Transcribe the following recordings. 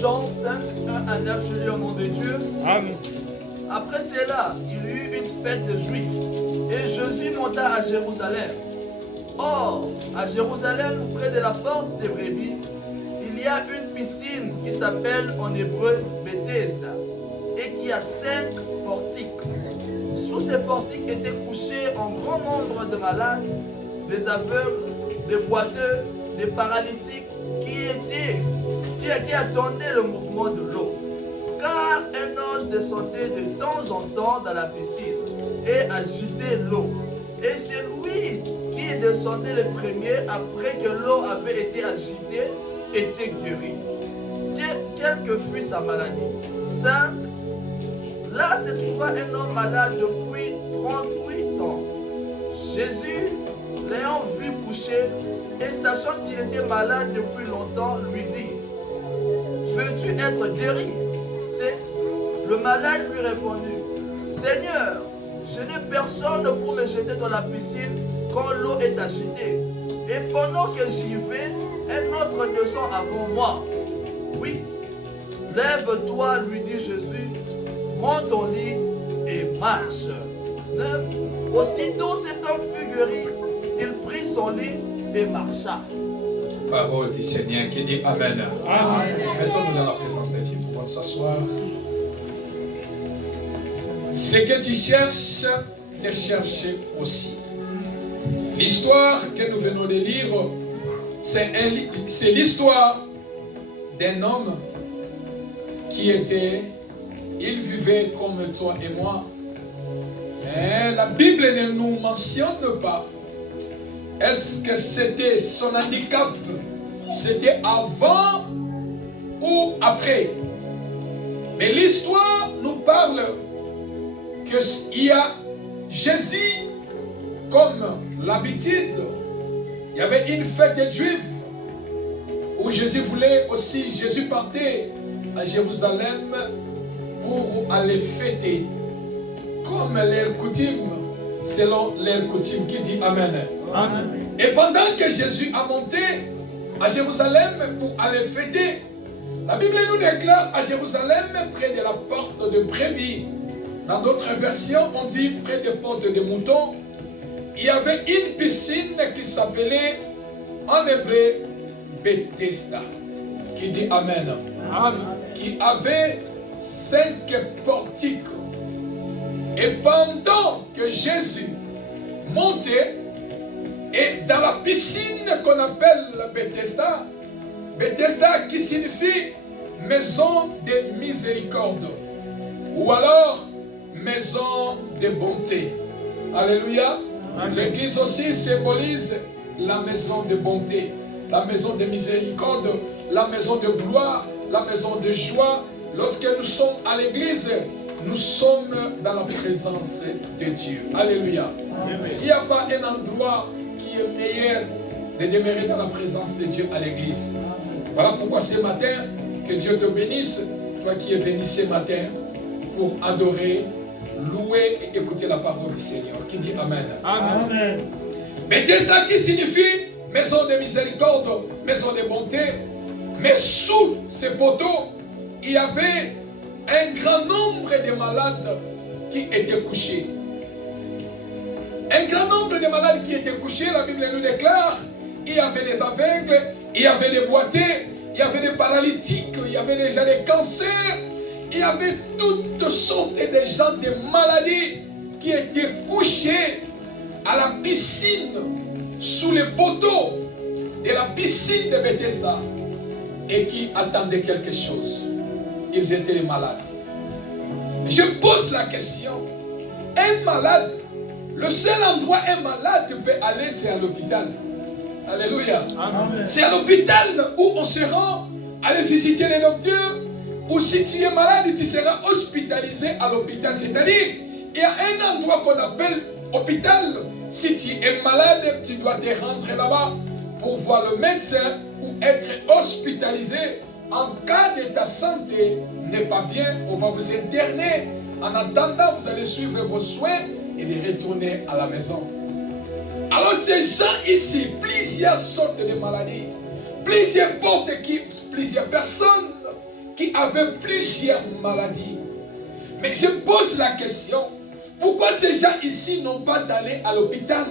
Jean 5, 1 à 9, je lis au nom de Dieu. Amen. Après cela, il y eut une fête de Juifs, et Jésus monta à Jérusalem. Or, à Jérusalem, près de la porte des brebis, il y a une piscine qui s'appelle en hébreu Bethesda, et qui a 5 portiques. Sous ces portiques étaient couchés un grand nombre de malades, des aveugles, des boiteux, des paralytiques, qui attendaient le mouvement de l'eau. Car un ange descendait de temps en temps dans la piscine et agitait l'eau. Et c'est lui qui descendait le premier après que l'eau avait été agitée, était guéri. Quelle que fût sa maladie. 5. Là se trouva un homme malade depuis 38 ans. Jésus, l'ayant vu coucher, et sachant qu'il était malade depuis longtemps, lui dit, veux-tu être guéri? 7. Le malade lui répondit, Seigneur, je n'ai personne pour me jeter dans la piscine quand l'eau est agitée. Et pendant que j'y vais, un autre descend avant moi. 8. Lève-toi, lui dit Jésus, prends ton lit et marche. 9. Aussitôt cet homme fut guéri, il prit son lit et marcha. Parole du Seigneur qui dit Amen. Amen. Mettons-nous dans la présence de Dieu. Nous pouvons s'asseoir. Ce que tu cherches, de chercher aussi. L'histoire que nous venons de lire, c'est l'histoire d'un homme qui il vivait comme toi et moi. Mais la Bible ne nous mentionne pas. Est-ce que c'était son handicap? C'était avant ou après? Mais l'histoire nous parle qu'il y a Jésus, comme l'habitude, il y avait une fête juive où Jésus partait à Jérusalem pour aller fêter, comme leur coutume, selon leur coutume, qui dit Amen. Amen. Et pendant que Jésus a monté à Jérusalem pour aller fêter, la Bible nous déclare à Jérusalem, près de la porte de brebis. Dans d'autres versions, on dit près des portes de moutons, il y avait une piscine qui s'appelait en hébreu Bethesda, qui dit Amen. Amen. Qui avait 5 portiques. Et pendant que Jésus montait, et dans la piscine qu'on appelle Bethesda, Bethesda qui signifie maison de miséricorde, ou alors maison de bonté. Alléluia. L'église aussi symbolise la maison de bonté, la maison de miséricorde, la maison de gloire, la maison de joie. Lorsque nous sommes à l'église, nous sommes dans la présence de Dieu. Alléluia. Il n'y a pas un endroit qui est meilleur de demeurer dans la présence de Dieu à l'église. Voilà pourquoi ce matin, que Dieu te bénisse, toi qui es venu ce matin pour adorer, louer et écouter la parole du Seigneur. Qui dit Amen. Amen. Bethesda qui signifie maison de miséricorde, maison de bonté. Mais sous ces poteaux, il y avait un grand nombre de malades qui étaient couchés. Un grand nombre de malades qui étaient couchés, la Bible nous déclare, il y avait des aveugles, il y avait des boiteux, il y avait des paralytiques, il y avait déjà des cancers, il y avait toutes sortes de gens, de maladies qui étaient couchés à la piscine, sous les poteaux de la piscine de Bethesda, et qui attendaient quelque chose. Ils étaient les malades. Je pose la question, un malade, le seul endroit où un malade peut aller, c'est à l'hôpital. Alléluia. C'est à l'hôpital où on se rend, aller visiter les docteurs, ou si tu es malade, tu seras hospitalisé à l'hôpital. C'est-à-dire, il y a un endroit qu'on appelle hôpital. Si tu es malade, tu dois te rendre là-bas pour voir le médecin ou être hospitalisé. En cas de ta santé n'est pas bien, on va vous interner. En attendant, vous allez suivre vos soins et de retourner à la maison. Alors ces gens ici, plusieurs sortes de maladies, plusieurs personnes qui avaient plusieurs maladies. Mais je pose la question, pourquoi ces gens ici n'ont pas d'aller à l'hôpital?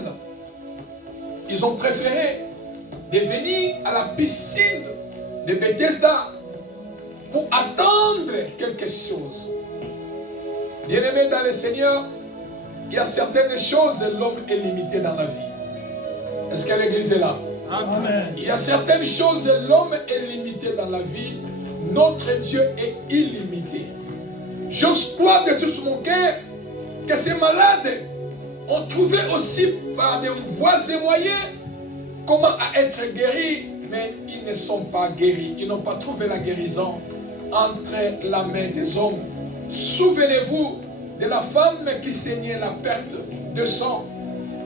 Ils ont préféré de venir à la piscine de Bethesda pour attendre quelque chose. Bien-aimés dans le Seigneur, il y a certaines choses, l'homme est limité dans la vie. Est-ce que l'église est là? Amen. Il y a certaines choses, l'homme est limité dans la vie. Notre Dieu est illimité. J'ose croire de tout mon cœur que ces malades ont trouvé aussi par des voies et moyens comment être guéris, mais ils ne sont pas guéris. Ils n'ont pas trouvé la guérison entre la main des hommes. Souvenez-vous de la femme qui saignait la perte de sang.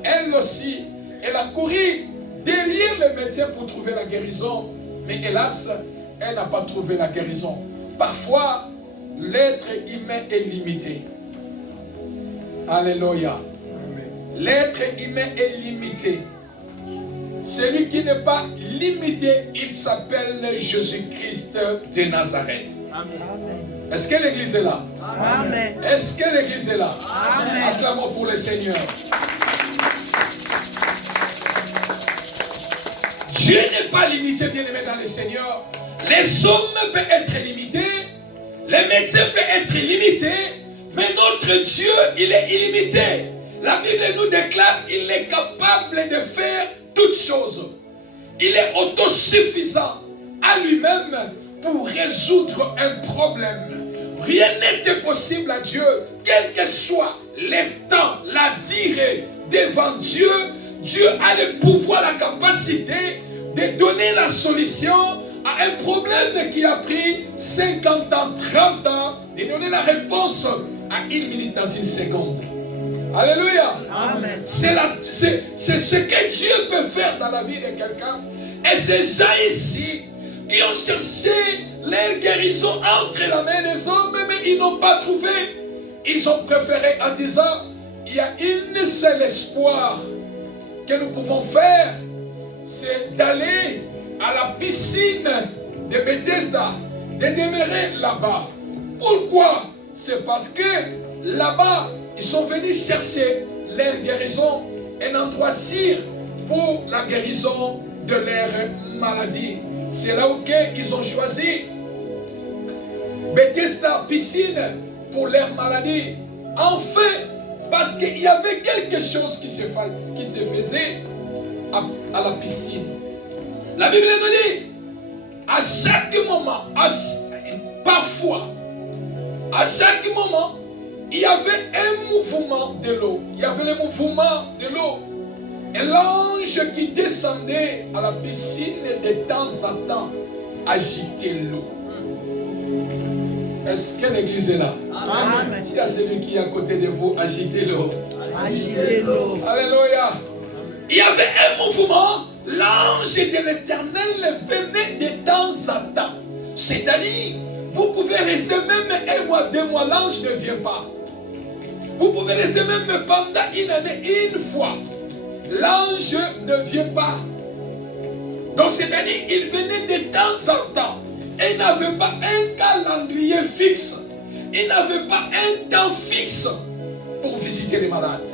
Elle aussi, elle a couru derrière le médecin pour trouver la guérison. Mais hélas, elle n'a pas trouvé la guérison. Parfois, l'être humain est limité. Alléluia. L'être humain est limité. Celui qui n'est pas limité, il s'appelle Jésus-Christ de Nazareth. Amen. Est-ce que l'église est là? Amen. Est-ce que l'église est là? Amen. Acclamons pour le Seigneur. Dieu n'est pas limité, bien-aimé dans le Seigneur. Les hommes peuvent être limités, les médecins peuvent être limités, mais notre Dieu, il est illimité. La Bible nous déclare qu'il est capable de faire toutes choses. Il est autosuffisant à lui-même pour résoudre un problème. Rien n'est possible à Dieu, quel que soit le temps, la durée devant Dieu. Dieu a le pouvoir, la capacité de donner la solution à un problème qui a pris 50 ans, 30 ans, de donner la réponse à 1 minute dans une seconde. Alléluia. Amen. C'est ce que Dieu peut faire dans la vie de quelqu'un. Et ces gens ici qui ont cherché leur guérison entre la main des hommes, mais ils n'ont pas trouvé. Ils ont préféré en disant, il y a une seule espoir que nous pouvons faire, c'est d'aller à la piscine de Bethesda, de demeurer là-bas. Pourquoi? C'est parce que là-bas, ils sont venus chercher leur guérison, un endroit sûr pour la guérison de leur maladie. C'est là où ils ont choisi Bethesda, piscine, pour leur maladie. Enfin, parce qu'il y avait quelque chose qui se faisait à la piscine. La Bible nous dit, à chaque moment, parfois, à chaque moment, il y avait un mouvement de l'eau. Il y avait le mouvement de l'eau. Et l'ange qui descendait à la piscine de temps en temps agitait l'eau. Est-ce que l'église est là? Amen. Dis à celui qui est à côté de vous, agitez l'eau. Agitez l'eau. Alléluia. Il y avait un mouvement. L'ange de l'Éternel venait de temps en temps. C'est-à-dire, vous pouvez rester même un mois, 2 mois, l'ange ne vient pas. Vous pouvez rester même pendant une année, une fois. L'ange ne vient pas. Donc c'est-à-dire, il venait de temps en temps. Il n'avait pas un calendrier fixe. Il n'avait pas un temps fixe pour visiter les malades.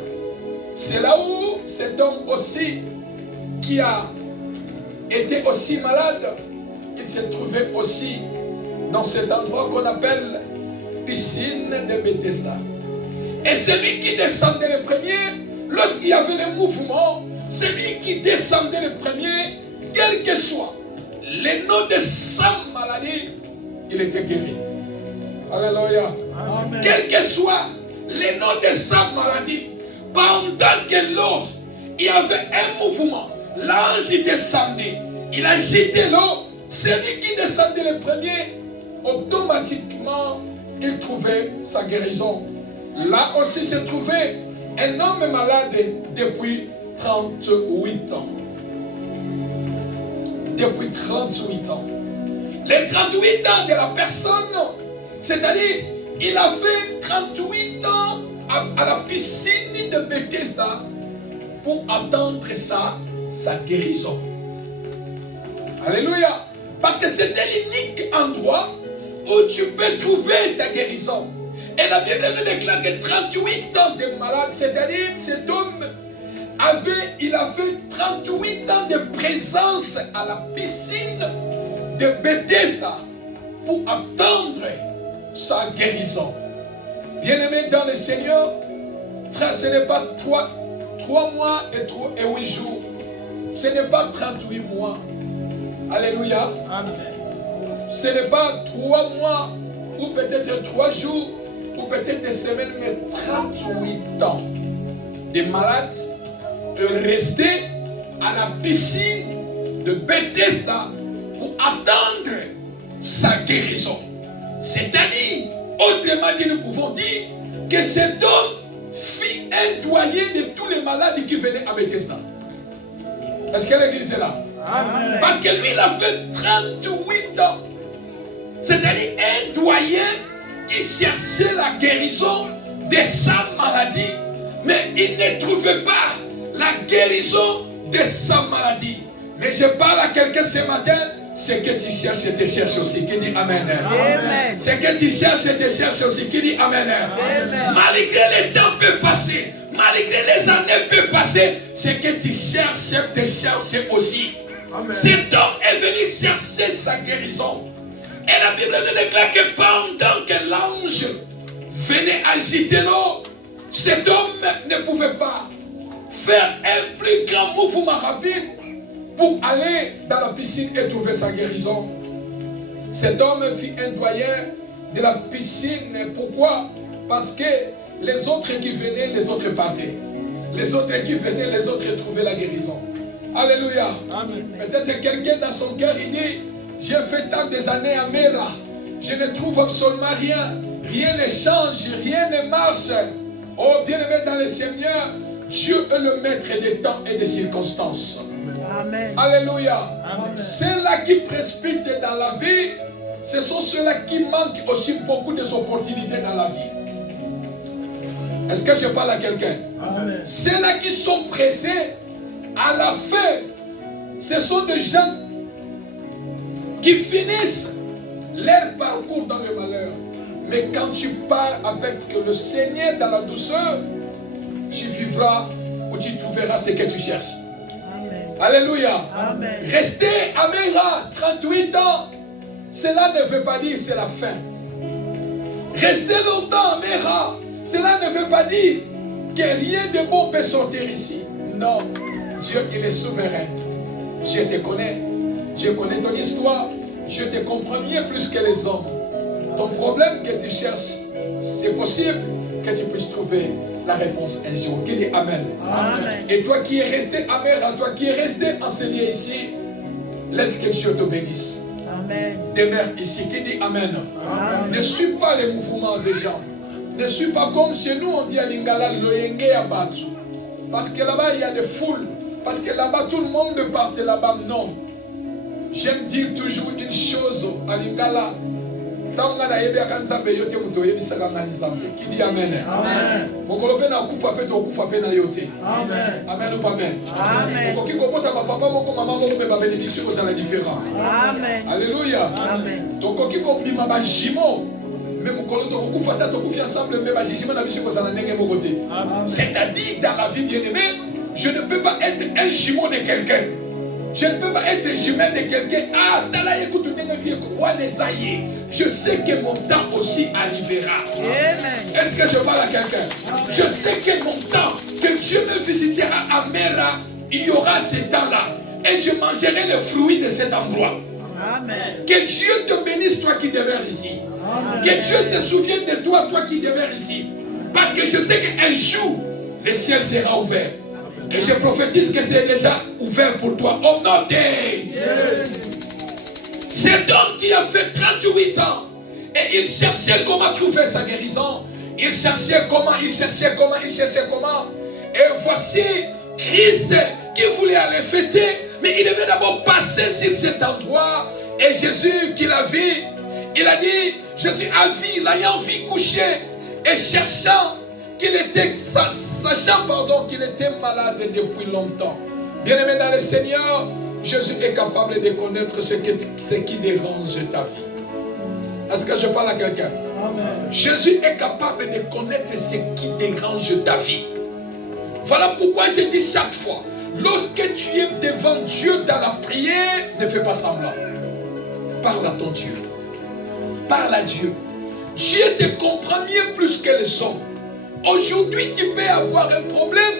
C'est là où cet homme aussi, qui a été aussi malade, il se trouvait aussi dans cet endroit qu'on appelle piscine de Bethesda. Et celui qui descendait le premier, lorsqu'il y avait le mouvement, celui qui descendait le premier, quel que soit le nom de sa maladie, il était guéri. Alléluia. Amen. Quel que soit le nom de sa maladie, pendant que l'eau, il y avait un mouvement, l'ange descendait, il agitait l'eau, celui qui descendait le premier, automatiquement, il trouvait sa guérison. Là aussi se trouvait un homme malade depuis 38 ans. Depuis 38 ans. Les 38 ans de la personne, c'est-à-dire, il a fait 38 ans à la piscine de Bethesda pour attendre sa guérison. Alléluia. Parce que c'était l'unique endroit où tu peux trouver ta guérison. Et la Bible nous déclare que 38 ans de malade, c'est-à-dire cet homme il a fait 38 ans de présence à la piscine de Bethesda pour attendre sa guérison. Bien-aimé dans le Seigneur, ce n'est pas 3 mois et 8 jours. Ce n'est pas 38 mois. Alléluia. Amen. Ce n'est pas 3 mois ou peut-être 3 jours ou peut-être des semaines, mais 38 ans de malades rester à la piscine de Bethesda pour attendre sa guérison. C'est-à-dire, autrement dit, nous pouvons dire que cet homme fit un doyen de tous les malades qui venaient à Bethesda. Est-ce que l'église est là? Amen. Parce que lui, il a fait 38 ans. C'est-à-dire un doyen qui cherchait la guérison de sa maladie, mais il ne trouvait pas la guérison de sa maladie. Mais je parle à quelqu'un ce matin, ce que tu cherches, tu cherches aussi. Qui dit Amen. Amen. Ce que tu cherches, tu cherches aussi. Qui dit Amen. Amen. Malgré le temps peut passer, malgré les années peut passer, ce que tu cherches, tu cherches aussi. Amen. Cet homme est venu chercher sa guérison. Et la Bible nous déclare que pendant que l'ange venait agiter l'eau, cet homme ne pouvait pas faire un plus grand mouvement rapide pour aller dans la piscine et trouver sa guérison. Cet homme fit un doyen de la piscine. Pourquoi? Parce que les autres qui venaient, les autres partaient. Les autres qui venaient, les autres trouvaient la guérison. Alléluia. Amen. Peut-être quelqu'un dans son cœur, il dit, j'ai fait tant des années à Mera, je ne trouve absolument rien. Rien ne change, rien ne marche. Oh, bien-aimé dans le Seigneur, Dieu est le maître des temps et des circonstances. Amen. Alléluia. Amen. Ceux-là qui précipitent dans la vie, ce sont ceux-là qui manquent aussi beaucoup d'opportunités dans la vie. Est-ce que je parle à quelqu'un? Amen. Ceux-là qui sont pressés, à la fin, ce sont des gens qui finissent leur parcours dans le malheur. Mais quand tu pars avec le Seigneur dans la douceur, tu vivras ou tu trouveras ce que tu cherches. Amen. Alléluia. Amen. Rester à Mera 38 ans, cela ne veut pas dire c'est la fin. Rester longtemps à Mera, cela ne veut pas dire que rien de bon peut sortir ici. Non, Dieu il est souverain. Dieu te connaît. Je connais ton histoire. Je te comprends mieux plus que les hommes. Ton problème que tu cherches, c'est possible que tu puisses trouver la réponse un jour. Qui dit Amen. Amen. Et toi qui es resté amer, à toi qui es resté enseigné ici, laisse que Dieu te bénisse. Amen. Demeure ici. Qui dit Amen. Amen. Ne suis pas les mouvements des gens. Ne suis pas comme chez nous, on dit à Lingala, Loyenge Abatu. Parce que là-bas, il y a des foules. Parce que là-bas, tout le monde part là-bas. Non. J'aime dire toujours une chose à Lingala. Qui dit Amen. Amen. Amen ou pas Amen. Amen. Amen. Alléluia. Amen. C'est-à-dire dans la vie bien-aimée, je ne peux pas être un jumeau de quelqu'un. Je ne peux pas être jumeau de quelqu'un. Ah, je sais que mon temps aussi arrivera. Amen. Est-ce que je parle à quelqu'un? Je sais que mon temps, que Dieu me visitera à Mera, il y aura ce temps-là. Et je mangerai le fruit de cet endroit. Amen. Que Dieu te bénisse, toi qui demeures ici. Amen. Que Dieu se souvienne de toi, toi qui demeures ici. Parce que je sais qu'un jour, le ciel sera ouvert. Et je prophétise que c'est déjà ouvert pour toi. Au nom de cet homme qui a fait 38 ans. Et il cherchait comment trouver sa guérison. Il cherchait comment. Et voici Christ qui voulait aller fêter. Mais il devait d'abord passer sur cet endroit. Et Jésus qui l'a vu, il a dit, je suis à vie, l'ayant vu coucher. Et cherchant qu'il était, sachant qu'il était malade depuis longtemps. Bien-aimé dans le Seigneur, Jésus est capable de connaître ce qui dérange ta vie. Est-ce que je parle à quelqu'un? Amen. Jésus est capable de connaître ce qui dérange ta vie. Voilà pourquoi je dis chaque fois, lorsque tu es devant Dieu dans la prière, ne fais pas semblant. Parle à ton Dieu. Parle à Dieu. Dieu te comprend mieux plus que les hommes. Aujourd'hui, tu peux avoir un problème.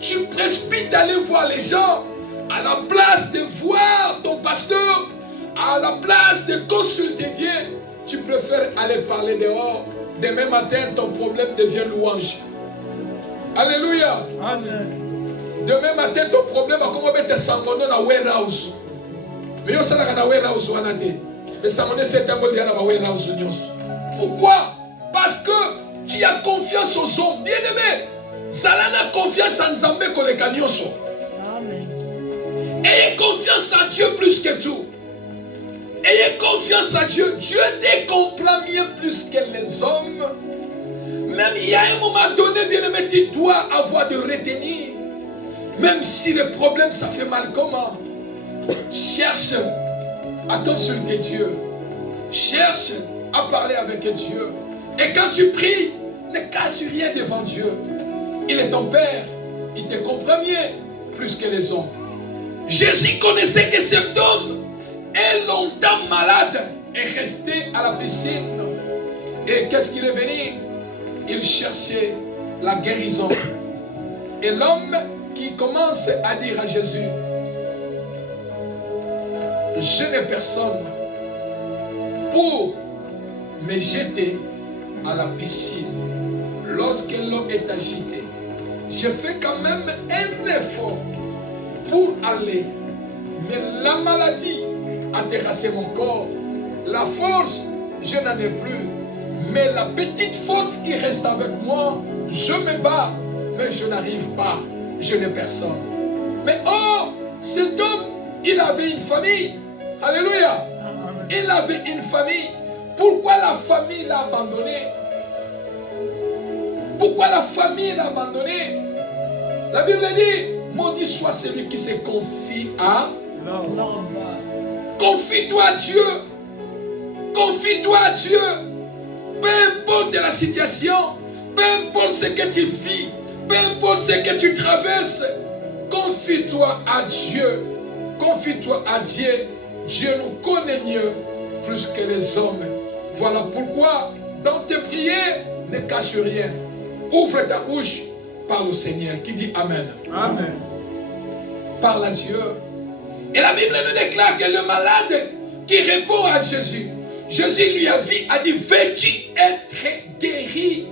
Tu précipites d'aller voir les gens. À la place de voir ton pasteur, à la place de consulter Dieu, tu préfères aller parler dehors. Demain matin, ton problème devient louange. Alléluia. Amen. Demain matin, ton problème va commencer à te s'engonner dans la warehouse. Mais yo salaka na warehouse wana te. Mais s'engonner c'est un mot de la warehouse nyos. Pourquoi? Parce que tu as confiance aux hommes. Bien-aimé, Zalana confiance en Nzambe ko le kanyoso. Amen. Ayez confiance en Dieu plus que tout. Ayez confiance en Dieu. Dieu te comprend mieux plus que les hommes. Même il y a un moment donné, bien-aimé, tu dois avoir de retenir. Même si le problème, ça fait mal, comment? Cherche à consulter Dieu. Cherche à parler avec Dieu. Et quand tu pries, ne cache rien devant Dieu. Il est ton Père. Il te comprend mieux plus que les hommes. Jésus connaissait que cet homme est longtemps malade et resté à la piscine. Et qu'est-ce qu'il est venu? Il cherchait la guérison. Et l'homme qui commence à dire à Jésus, je n'ai personne pour me jeter à la piscine lorsque l'eau est agitée. Je fais quand même un effort pour aller. Mais la maladie a terrassé mon corps. La force, je n'en ai plus. Mais la petite force qui reste avec moi, je me bats, mais je n'arrive pas. Je n'ai personne. Mais oh, cet homme, il avait une famille. Alléluia. Il avait une famille. Pourquoi la famille l'a abandonné? Pourquoi la famille l'a abandonné? La Bible dit, maudit soit celui qui se confie à L'homme. Confie-toi à Dieu. Confie-toi à Dieu. Peu importe la situation, peu importe ce que tu vis, peu importe ce que tu traverses, confie-toi à Dieu. Confie-toi à Dieu. Dieu nous connaît mieux plus que les hommes. Voilà pourquoi, dans tes prières, ne cache rien. Ouvre ta bouche, parle au Seigneur qui dit Amen. Amen. Parle à Dieu. Et la Bible nous déclare que le malade qui répond à Jésus, Jésus lui a dit, veux-tu être guéri?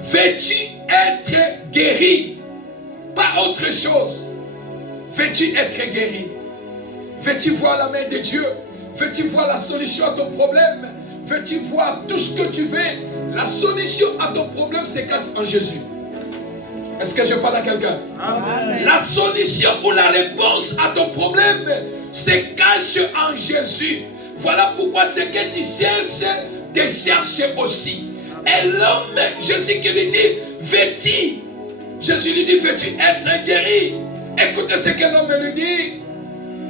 Veux-tu être guéri? Pas autre chose. Veux-tu être guéri? Veux-tu voir la main de Dieu? Veux-tu voir la solution à ton problème? Veux-tu voir tout ce que tu veux? La solution à ton problème se cache en Jésus. Est-ce que je parle à quelqu'un? Amen. La solution ou la réponse à ton problème se cache en Jésus. Voilà pourquoi ce que tu cherches, te cherches aussi. Et l'homme, Jésus qui lui dit, veux-tu? Jésus lui dit, veux-tu être guéri? Écoutez ce que l'homme lui dit.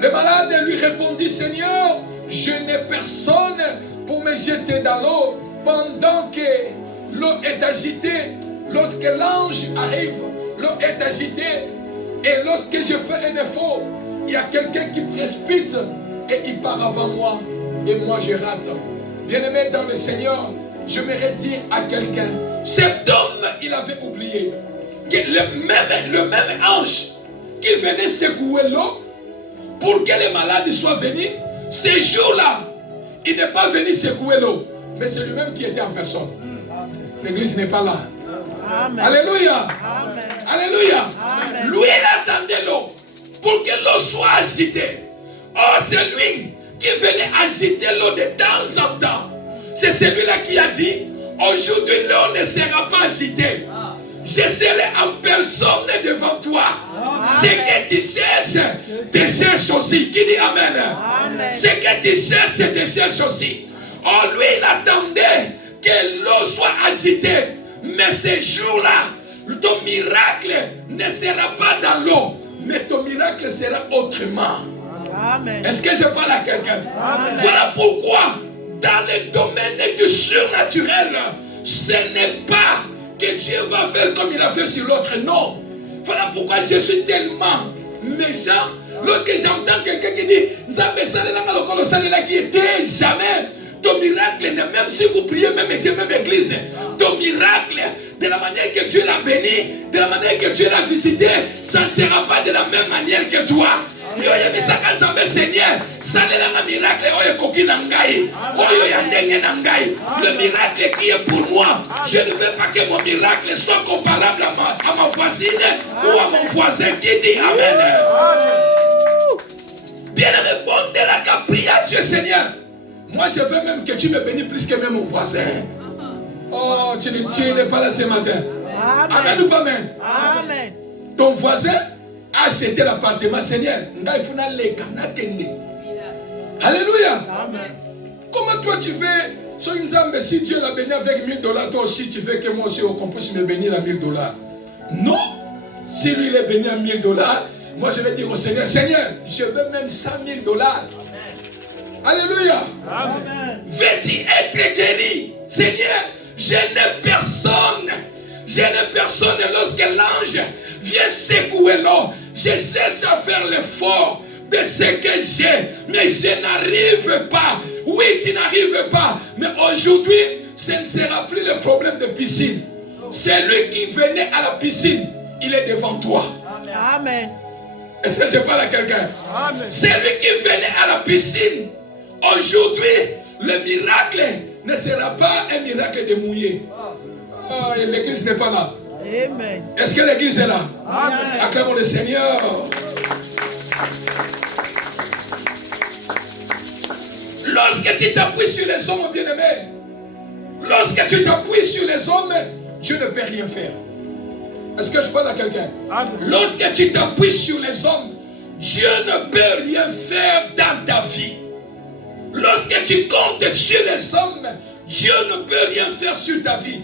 Le malade lui répondit, Seigneur, je n'ai personne pour me jeter dans l'eau pendant que l'eau est agitée. Lorsque l'ange arrive, l'eau est agitée. Et lorsque je fais un effort, il y a quelqu'un qui précipite et il part avant moi. Et moi je rate. Bien-aimé dans le Seigneur, j'aimerais dire à quelqu'un, cet homme, il avait oublié que le même ange qui venait secouer l'eau pour que les malades soient venus, ce jour-là, il n'est pas venu secouer l'eau, mais c'est lui-même qui était en personne. L'église n'est pas là. Amen. Alléluia. Amen. Alléluia. Amen. Lui, il attendait l'eau pour que l'eau soit agitée. Oh, c'est lui qui venait agiter l'eau de temps en temps. C'est celui-là qui a dit, aujourd'hui l'eau ne sera pas agitée. Je serai en personne devant toi. Ce que tu cherches, te cherches aussi. Qui dit Amen? Amen. Ce que tu cherches, te cherches aussi. Oh, lui, il attendait que l'eau soit agitée. Mais ce jour-là, ton miracle ne sera pas dans l'eau, mais ton miracle sera autrement. Amen. Est-ce que je parle à quelqu'un? Amen. Voilà pourquoi dans le domaine du surnaturel, ce n'est pas que Dieu va faire comme il a fait sur l'autre. Non. Voilà pourquoi je suis tellement méchant lorsque j'entends quelqu'un qui dit Nzambe salelanga lokolo salela qui était jamais. Ton miracle, même si vous priez, même Dieu, même Église, ton miracle, de la manière que Dieu l'a béni, de la manière que Dieu l'a visité, ça ne sera pas de la même manière que toi. Seigneur, le miracle qui est pour moi, je ne veux pas que mon miracle soit comparable à ma voisine ou à mon voisin qui dit Amen. Bien-aimé, bon de la capri à Dieu, Seigneur. Moi, je veux même que tu me bénisses plus que même mon voisin. Oh, tu n'es pas là ce matin. Amen. Amen ou pas amen? Amen. Ton voisin a acheté l'appartement, Seigneur. Alléluia. Amen. Comment toi tu fais, si Dieu l'a béni avec $1000, toi aussi tu fais que moi aussi qu'on puisse me bénir à $1000. Non. Si lui il est béni à $1000, moi je vais dire au Seigneur, Seigneur, je veux même $100,000. Alléluia. Amen. Veux-tu être guéri? Seigneur, je n'ai personne. Je n'ai personne lorsque l'ange vient secouer l'eau. Je cherche à faire l'effort de ce que j'ai, mais je n'arrive pas. Oui, tu n'arrives pas. Mais aujourd'hui, ce ne sera plus le problème de piscine. C'est lui qui venait à la piscine. Il est devant toi. Amen. Est-ce que je parle à quelqu'un? Amen. C'est lui qui venait à la piscine. Aujourd'hui, le miracle ne sera pas un miracle de mouiller. Oh, l'église n'est pas là. Amen. Est-ce que l'église est là? Amen. Acclamons le Seigneur. Lorsque tu t'appuies sur les hommes, bien-aimés, lorsque tu t'appuies sur les hommes, Dieu ne peut rien faire. Est-ce que je parle à quelqu'un? Lorsque tu t'appuies sur les hommes, Dieu ne peut rien faire dans ta vie. Lorsque tu comptes sur les hommes, Dieu ne peut rien faire sur ta vie.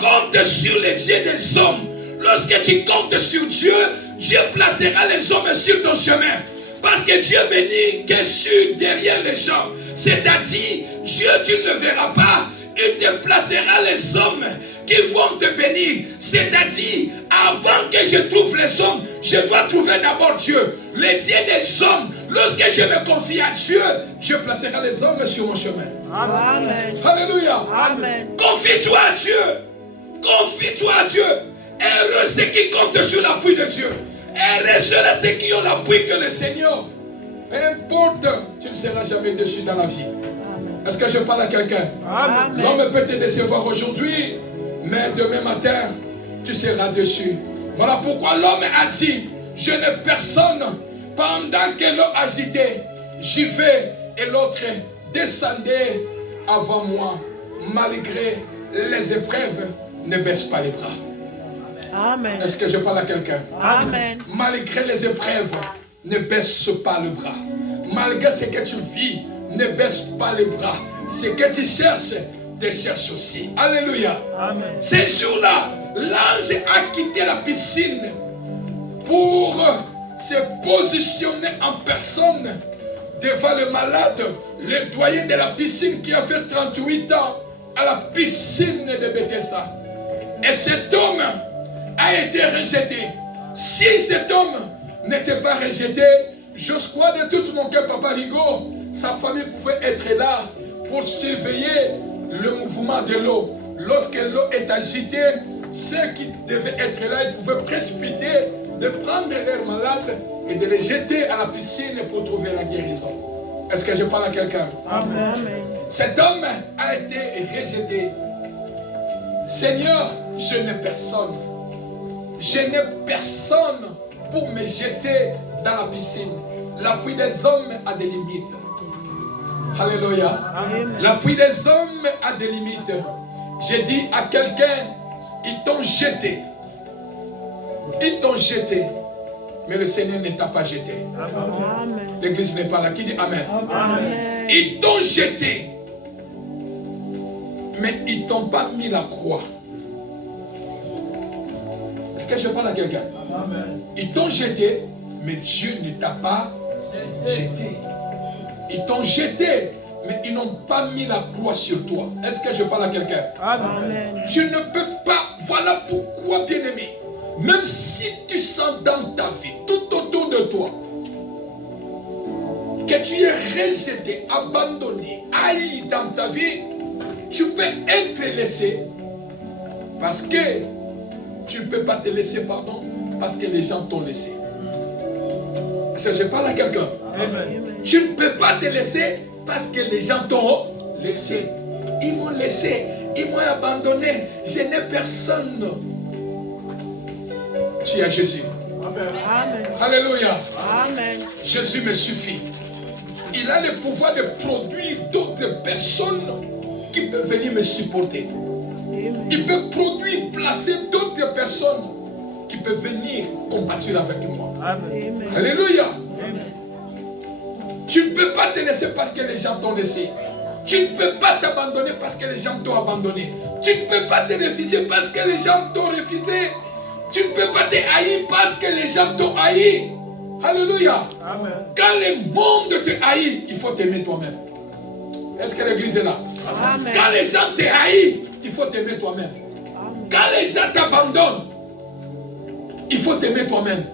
Compte sur les dieux des hommes. Lorsque tu comptes sur Dieu, Dieu placera les hommes sur ton chemin. Parce que Dieu bénit que sur derrière les gens. C'est-à-dire, Dieu, tu ne le verras pas. Il te placera les hommes qui vont te bénir. C'est-à-dire, avant que je trouve les hommes, je dois trouver d'abord Dieu. Les dieux des hommes, lorsque je me confie à Dieu, Dieu placera les hommes sur mon chemin. Amen. Alléluia. Amen. Confie-toi à Dieu. Confie-toi à Dieu. Heureux ceux qui comptent sur l'appui de Dieu. Heureux ceux qui ont l'appui que le Seigneur. Peu importe, tu ne seras jamais déçu dans la vie. Est-ce que je parle à quelqu'un? Amen. L'homme peut te décevoir aujourd'hui, mais demain matin, tu seras déçu. Voilà pourquoi l'homme a dit, je n'ai personne. Pendant que l'eau agitait, j'y vais et l'autre descendait avant moi. Malgré les épreuves, ne baisse pas les bras. Amen. Est-ce que je parle à quelqu'un? Amen. Malgré les épreuves, ne baisse pas le bras. Malgré ce que tu vis, ne baisse pas les bras. Ce que tu cherches, te cherche aussi. Alléluia. Amen. Ces jours-là, l'ange a quitté la piscine pour se positionner en personne devant le malade, le doyen de la piscine qui a fait 38 ans à la piscine de Bethesda. Et cet homme a été rejeté. Si cet homme n'était pas rejeté, je crois de tout mon cœur, Papa Rigaud, sa famille pouvait être là pour surveiller le mouvement de l'eau. Lorsque l'eau est agitée, ceux qui devaient être là, ils pouvaient précipiter, de prendre leurs malades et de les jeter à la piscine pour trouver la guérison. Est-ce que je parle à quelqu'un? Amen. Cet homme a été rejeté. Seigneur, je n'ai personne. Je n'ai personne pour me jeter dans la piscine. L'appui des hommes a des limites. Alléluia. L'appui des hommes a des limites. J'ai dit à quelqu'un, ils t'ont jeté. Ils t'ont jeté. Mais le Seigneur ne t'a pas jeté. Amen. L'église n'est pas là. Qui dit Amen? Amen. Ils t'ont jeté. Mais ils ne t'ont pas mis la croix. Est-ce que je parle à quelqu'un? Ils t'ont jeté, mais Dieu ne t'a pas jeté. Ils t'ont jeté, mais ils n'ont pas mis la croix sur toi. Est-ce que je parle à quelqu'un? Amen. Tu ne peux pas. Voilà pourquoi, bien-aimé, même si tu sens dans ta vie, tout autour de toi, que tu es rejeté, abandonné, haï dans ta vie, tu peux être laissé parce que tu ne peux pas te laisser, pardon, parce que les gens t'ont laissé. Est-ce que je parle à quelqu'un? Tu ne peux pas te laisser parce que les gens t'ont laissé. Ils m'ont laissé, ils m'ont abandonné, je n'ai personne. Tu as Jésus. Amen. Alléluia. Amen. Jésus me suffit. Il a le pouvoir de produire d'autres personnes qui peuvent venir me supporter. Amen. Il peut produire, placer d'autres personnes qui peuvent venir combattre avec moi. Amen. Alléluia. Tu ne peux pas te laisser parce que les gens t'ont laissé. Tu ne peux pas t'abandonner parce que les gens t'ont abandonné. Tu ne peux pas te refuser parce que les gens t'ont refusé. Tu ne peux pas te haïr parce que les gens t'ont haï. Alléluia. Quand le monde te haït, il faut t'aimer toi-même. Est-ce que l'église est là? Amen. Quand les gens te haïssent, il faut t'aimer toi-même. Amen. Quand les gens t'abandonnent, il faut t'aimer toi-même.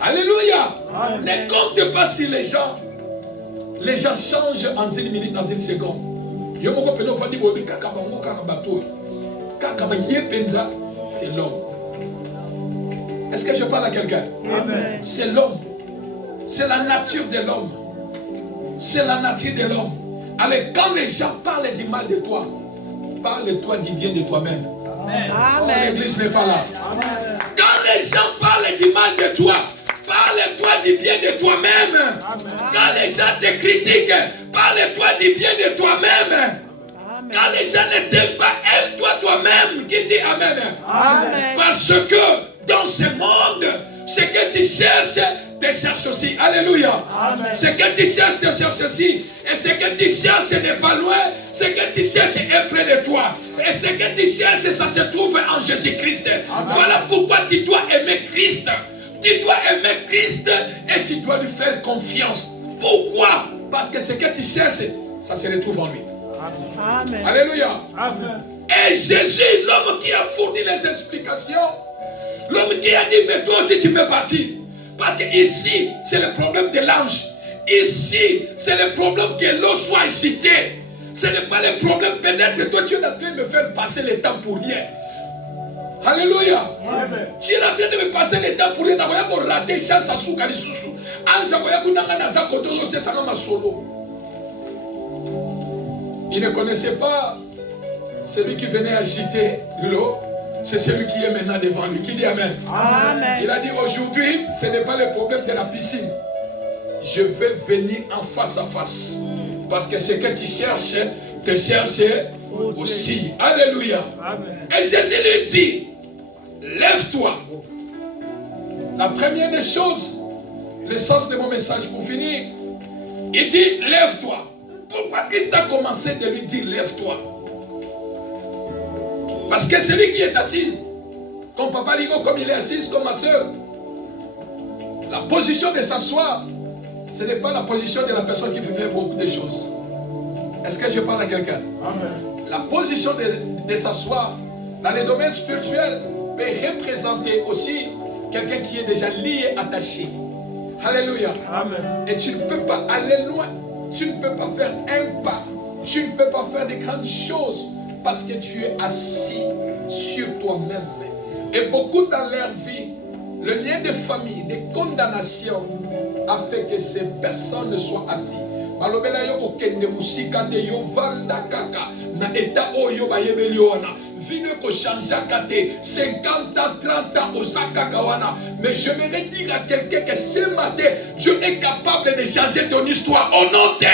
Alléluia. Ne compte pas si les gens changent en une minute, dans une seconde. C'est l'homme. Est-ce que je parle à quelqu'un? Amen. C'est l'homme. C'est la nature de l'homme. C'est la nature de l'homme. Alors quand les gens parlent du mal de toi, parle-toi du bien de toi-même. Oh, Amen. l'église n'est pas là. Quand les gens parlent du mal de toi, parle-toi du bien de toi-même. Quand les gens te critiquent, parle-toi du bien de toi-même. Quand les gens ne t'aiment pas, aime-toi toi-même. Qui dit Amen? Amen. Parce que dans ce monde, ce que tu cherches, te cherche aussi. Alléluia. Amen. Ce que tu cherches, te cherche aussi. Et ce que tu cherches n'est pas loin. Ce que tu cherches est près de toi. Et ce que tu cherches, ça se trouve en Jésus-Christ. Voilà pourquoi tu dois aimer Christ. Tu dois aimer Christ et tu dois lui faire confiance. Pourquoi? Parce que ce que tu cherches, ça se retrouve en lui. Amen. Alléluia. Et Jésus, l'homme qui a fourni les explications, l'homme qui a dit, mais toi aussi tu peux partir. Parce que ici, c'est le problème de l'ange. Ici, c'est le problème que l'eau soit agitée. Ce n'est pas le problème. Peut-être que toi, tu es en train de me faire passer le temps pour rien. Alléluia. Tu es en train de me passer le temps pour rien. Rater chance à soukali sousou. Il ne connaissait pas celui qui venait agiter l'eau. C'est celui qui est maintenant devant lui. Qui dit Amen? Amen. Il a dit aujourd'hui, ce n'est pas le problème de la piscine. Je vais venir en face à face. Parce que ce que tu cherches, te cherches aussi. Alléluia. Et Jésus lui dit, lève-toi. La première des choses, le sens de mon message pour finir, il dit, lève-toi. Pourquoi Christ a commencé de lui dire, lève-toi? Parce que celui qui est assis, comme Papa Ligo, comme il est assis, comme ma soeur, la position de s'asseoir, ce n'est pas la position de la personne qui peut faire beaucoup de choses. Est-ce que je parle à quelqu'un? La position de s'asseoir dans les domaines spirituels peut représenter aussi quelqu'un qui est déjà lié, attaché. Alléluia. Et tu ne peux pas aller loin. Tu ne peux pas faire un pas. Tu ne peux pas faire de grandes choses parce que tu es assis sur toi-même. Et beaucoup dans leur vie, le lien de famille, de condamnation a fait que ces personnes soient assises. Malobela yo okende musika te yo vanda kaka na eta oyo bayebeli wana vino ko chanja kate 50 ans 30 ans osaka kawana. Mais je voudrais dire à quelqu'un que ce matin Dieu est capable de changer ton histoire au nom de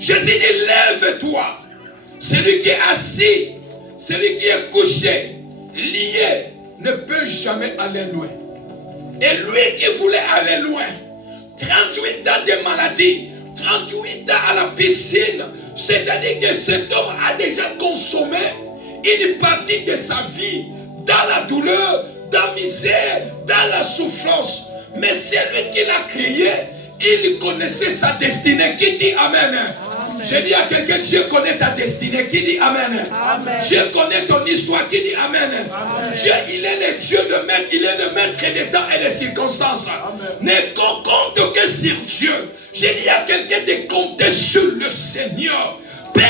Jésus dit lève-toi. Celui qui est assis, celui qui est couché, lié, ne peut jamais aller loin. Et lui qui voulait aller loin, 38 ans de maladie, 38 ans à la piscine, c'est-à-dire que cet homme a déjà consommé une partie de sa vie dans la douleur, dans la misère, dans la souffrance. Mais c'est lui qui l'a créé, il connaissait sa destinée. Qui dit Amen? J'ai dit à quelqu'un, Dieu connaît ta destinée. Qui dit Amen? Dieu connaît ton histoire. Qui dit Amen? Dieu, il est le Dieu de maître. Il est le maître des temps et des circonstances. Ne compte que sur Dieu. J'ai dit à quelqu'un de compter sur le Seigneur. Peu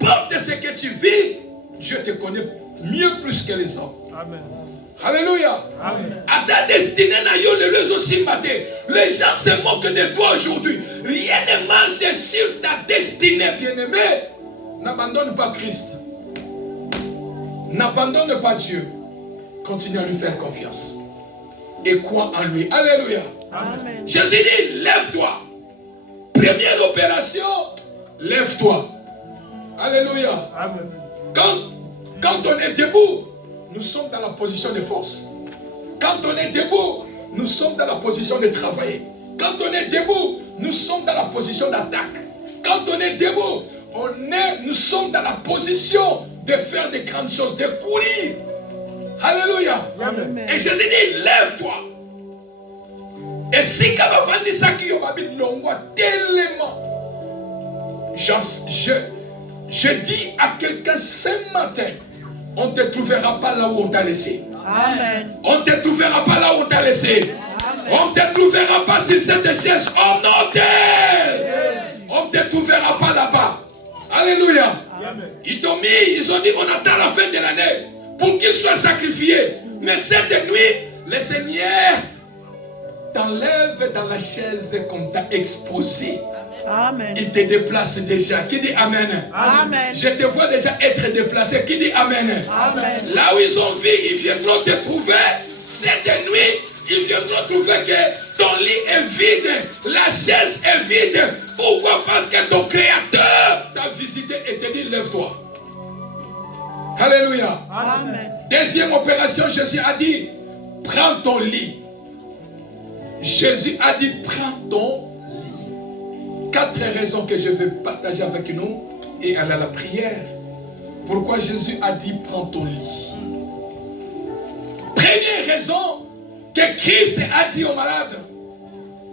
importe ce que tu vis, Dieu te connaît mieux plus que les hommes. Amen. Alléluia. À ta destinée, les gens se moquent de toi aujourd'hui. Rien ne marche sur ta destinée, bien-aimé. N'abandonne pas Christ. N'abandonne pas Dieu. Continue à lui faire confiance. Et crois en lui. Alléluia. Amen. Jésus dit, lève-toi. Première opération, lève-toi. Alléluia. Amen. Quand on est debout, nous sommes dans la position de force. Quand on est debout, nous sommes dans la position de travailler. Quand on est debout, nous sommes dans la position d'attaque. Quand on est debout, nous sommes dans la position de faire des grandes choses, de courir. Alléluia. Amen. Et Jésus dit, lève-toi. Et si Kabafan dit ça, qui va tellement. Je dis à quelqu'un ce matin, on ne te trouvera pas là où on t'a laissé. Amen. On ne te trouvera pas là où on t'a laissé. On ne te trouvera pas sur cette chaise. Oh non, on ne te trouvera pas là-bas. Alléluia. Amen. Ils ont dit on attend la fin de l'année pour qu'il soit sacrifié. Mais cette nuit, le Seigneur t'enlève dans la chaise qu'on t'a exposée. Amen. Il te déplace déjà. Qui dit Amen? Amen. Je te vois déjà être déplacé. Qui dit Amen? Amen. Là où ils ont vu, ils viendront te trouver. Cette nuit, ils viendront trouver que ton lit est vide. La chaise est vide. Pourquoi? Parce que ton Créateur t'a visité et te dit lève-toi. Alléluia. Amen. Deuxième opération, Jésus a dit prends ton lit. Jésus a dit prends ton lit. 4 raisons que je vais partager avec nous et aller à la prière. Pourquoi Jésus a dit prends ton lit. Première raison que Christ a dit aux malades.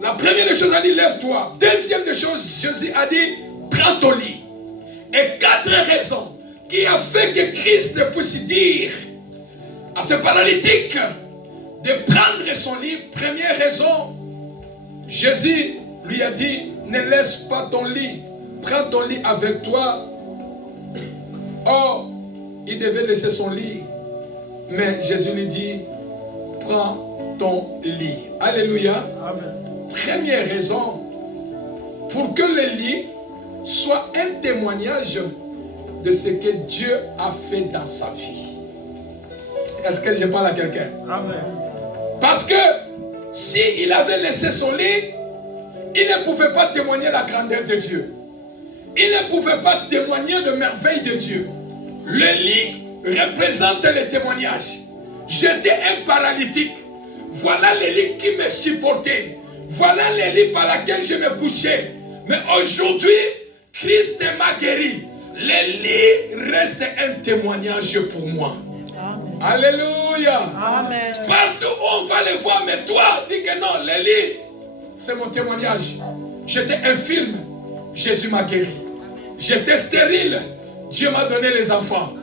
La première des choses a dit lève-toi. Deuxième des choses, Jésus a dit prends ton lit. Et 4 raisons qui a fait que Christ puisse dire à ce paralytique de prendre son lit. Première raison, Jésus lui a dit ne laisse pas ton lit, prends ton lit avec toi. Or, il devait laisser son lit, mais Jésus lui dit prends ton lit. Alléluia. Amen. Première raison, pour que le lit soit un témoignage de ce que Dieu a fait dans sa vie. Est-ce que je parle à quelqu'un? Amen. Parce que s'il avait laissé son lit, il ne pouvait pas témoigner la grandeur de Dieu. Il ne pouvait pas témoigner de merveilles de Dieu. Le lit représente le témoignage. J'étais un paralytique. Voilà le lit qui me supportait. Voilà le lit par lequel je me couchais. Mais aujourd'hui, Christ m'a guéri. Le lit reste un témoignage pour moi. Amen. Alléluia. Amen. Partout où on va le voir, mais toi, dis que non, le lit, c'est mon témoignage. J'étais infirme, Jésus m'a guéri. J'étais stérile, Dieu m'a donné les enfants.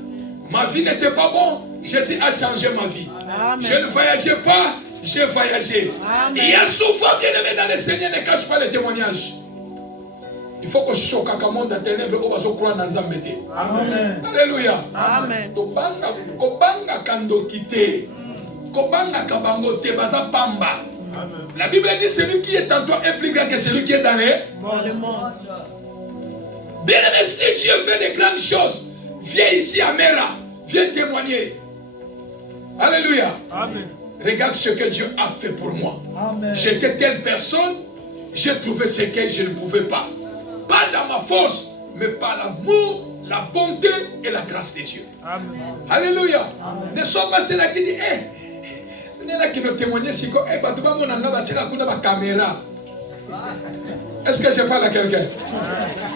Ma vie n'était pas bonne, Jésus a changé ma vie. Amen. Je ne voyageais pas, j'ai voyagé. Amen. Il y a souvent bien aimé dans le Seigneur, ne cache pas les témoignages. Il faut que je choque à monde à ténèbres où on croire dans un métier. Amen. Alléluia. Amen. Kobanga kando kite. Kobanga kabango te baza pamba. Amen. La Bible dit celui qui est en toi est plus grand que celui qui est dans les. Dans le monde. Bien aimé, si Dieu fait de grandes choses, viens ici à Mera, viens témoigner. Alléluia. Amen. Regarde ce que Dieu a fait pour moi. Amen. J'étais telle personne, j'ai trouvé ce que je ne pouvais pas. Pas dans ma force, mais par l'amour, la bonté et la grâce de Dieu. Amen. Alléluia. Amen. Ne sois pas celui qui dit, ce n'est là qui nous témoigne si quoi, caméra. Est-ce que je parle à quelqu'un?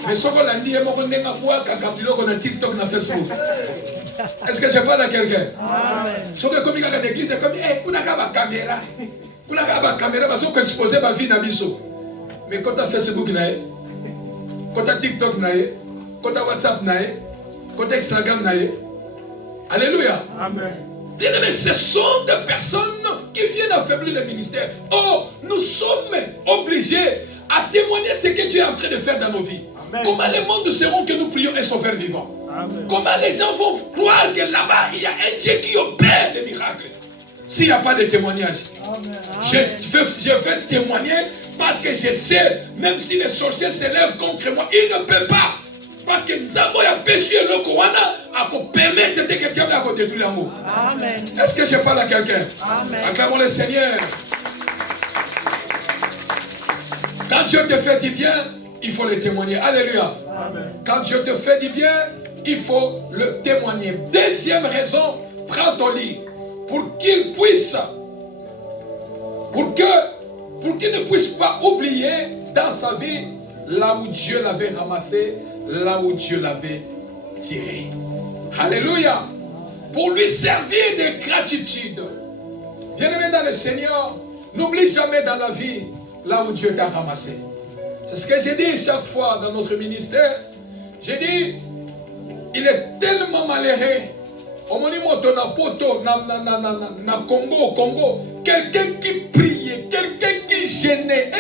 Mais ce qu'on a dit, on TikTok, na Facebook. Est-ce que je parle à quelqu'un? Amen. Ce que comme il y a l'église, c'est comme, on a une caméra. On a une caméra, parce qu'on expose ma vie dans biso. Mais quand tu as Facebook, quand tu as TikTok, quand tu as WhatsApp, quand tu as Instagram, alléluia. Amen. Bien aimé, ce sont des personnes qui viennent affaiblir le ministère. Oh, nous sommes obligés à témoigner ce que Dieu est en train de faire dans nos vies. Amen. Comment les mondes sauront que nous prions un sauveur vivant? Amen. Comment les gens vont croire que là-bas, il y a un Dieu qui opère des miracles s'il n'y a pas de témoignage? Je vais témoigner parce que je sais, même si les sorciers s'élèvent contre moi, ils ne peuvent pas. Parce que nous avons péché le Kowana à permettre que Dieu a détruit l'amour. Amen. Est-ce que je parle à quelqu'un? Amen. Acclamons le Seigneur. Quand Dieu te fait du bien, il faut le témoigner. Alléluia. Amen. Quand Dieu te fait du bien, il faut le témoigner. Deuxième raison, prends ton lit pour qu'il puisse, pour qu'il ne puisse pas oublier dans sa vie là où Dieu l'avait ramassé, là où Dieu l'avait tiré. Alléluia. Pour lui servir de gratitude. Bien-aimé dans le Seigneur, n'oublie jamais dans la vie là où Dieu t'a ramassé. C'est ce que j'ai dit chaque fois dans notre ministère. J'ai dit, il est tellement malheureux. Au moment na Congo, quelqu'un qui priait, quelqu'un qui gênait.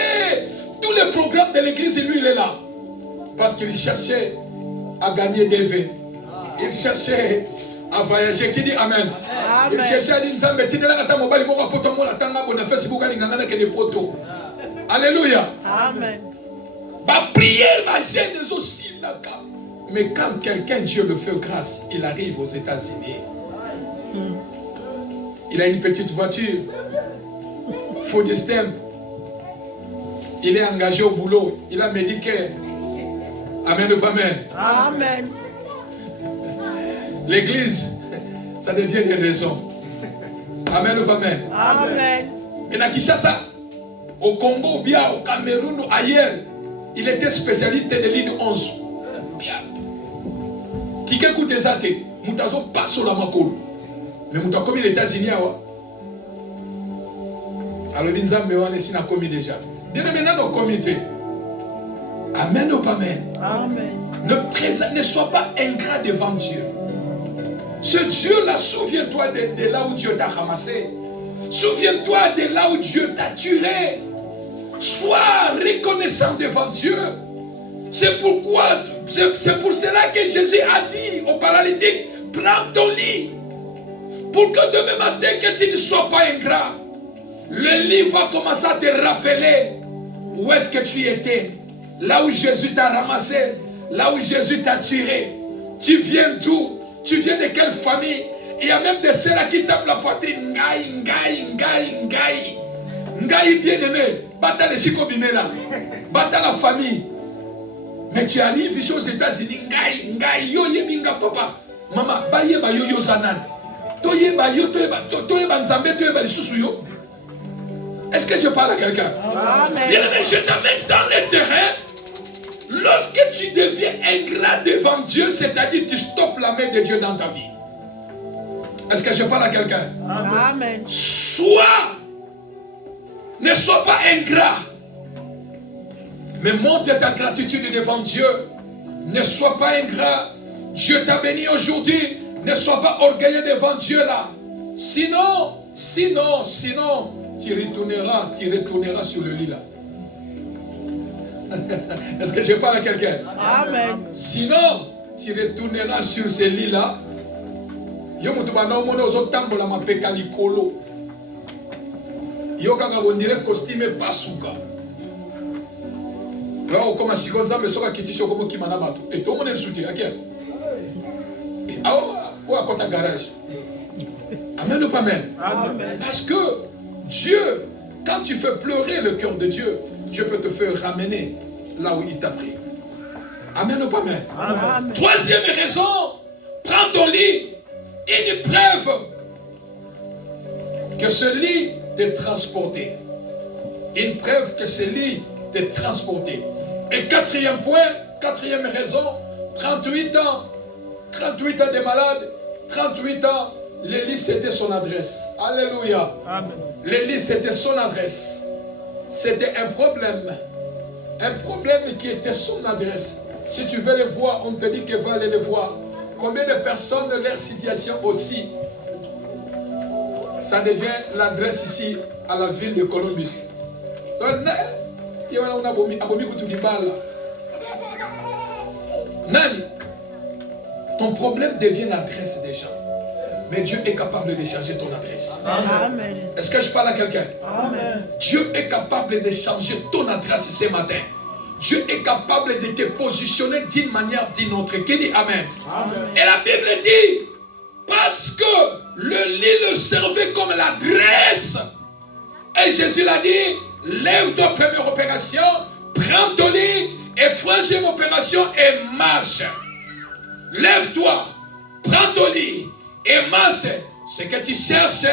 Tous les programmes de l'église, lui, il est là. Parce qu'il cherchait à gagner des vies. Il cherchait à voyager. Qui dit Amen? Il cherchait à dire Alléluia. Amen. Ma prière, ma gêne aussi. Mais quand quelqu'un, Dieu le fait grâce, il arrive aux États-Unis. Il a une petite voiture. Faut des stems. Il est engagé au boulot. Il a médiqué. Amen ou pas amen? Amen. L'église, ça devient des raisons. Amen ou pas amen? Amen. Mais à Kinshasa, au Congo, ou bien au Cameroun ou ailleurs, il était spécialiste de ligne 11. Bien. Qui écoute des athées, Moutazo passe sur la Makolo. Mais Moutazo comme les États-Unis, alors Binzam Mewane s'il a commis déjà. Bien maintenant dans le comité. Amen ou pas amen? Amen. Ne sois pas ingrat devant Dieu. Ce Dieu-là, souviens-toi de là où Dieu t'a ramassé. Souviens-toi de là où Dieu t'a tué. Sois reconnaissant devant Dieu. C'est pour cela que Jésus a dit au paralytique, prends ton lit. Pour que demain matin, que tu ne sois pas ingrat. Le lit va commencer à te rappeler où est-ce que tu étais. Là où Jésus t'a ramassé. Là où Jésus t'a tiré. Tu viens d'où? Tu viens de quelle famille? Il y a même des ceux-là qui tapent la poitrine. Ngaï. Ngaï bien-aimé. Bata les chicobinés-là. Bata la famille. Mais tu arrives ici aux États-Unis. Ngaï. Yo yeminga papa. Maman, baye ba yo zanan. Toye ba nzambe, toye ba lisusu yo. Est-ce que je parle à quelqu'un? Amen. Bien-aimé, je t'amène dans le terrain. Lorsque tu deviens ingrat devant Dieu, c'est-à-dire que tu stoppes la main de Dieu dans ta vie. Est-ce que je parle à quelqu'un? Amen. Ne sois pas ingrat, mais montre ta gratitude devant Dieu. Ne sois pas ingrat. Dieu t'a béni aujourd'hui. Ne sois pas orgueilleux devant Dieu là. Sinon, tu retourneras sur le lit là. Est-ce que je parle à quelqu'un? Amen. Sinon, tu retourneras sur ce lit-là. Yo mutubana omona ozotambola mapeka likolo. Yo kanga ondire costume pasuka. Yo koma sikonza mesoka kitisho komo kimana bato. Et tout le monde est soutien. Akia. Ou à côté garage. Amen ou pas amen? Amen. Parce que Dieu, quand tu fais pleurer le cœur de Dieu, Dieu peut te faire ramener là où il t'a pris. Amen ou pas amen? Amen. Troisième raison, prends ton lit. Une preuve que ce lit t'est transporté. Une preuve que ce lit t'est transporté. Et quatrième point, quatrième raison, 38 ans. 38 ans de malade, 38 ans, le lit c'était son adresse. Alléluia. Amen. Le lit c'était son adresse. C'était un problème un problème qui était son adresse. Si tu veux les voir, on te dit que va aller les voir. Combien de personnes, leur situation aussi, ça devient l'adresse ici à la ville de Columbus. Ton problème devient l'adresse des gens. Mais Dieu est capable de changer ton adresse. Amen. Est-ce que je parle à quelqu'un? Amen. Dieu est capable de changer ton adresse ce matin. Dieu est capable de te positionner d'une manière ou d'une autre. Qui dit Amen? Amen. Et la Bible dit, parce que le lit le servait comme l'adresse. Et Jésus l'a dit, lève-toi, première opération, prends ton lit, et troisième opération, et marche. Lève-toi, prends ton lit, et marche. Ce que tu cherches,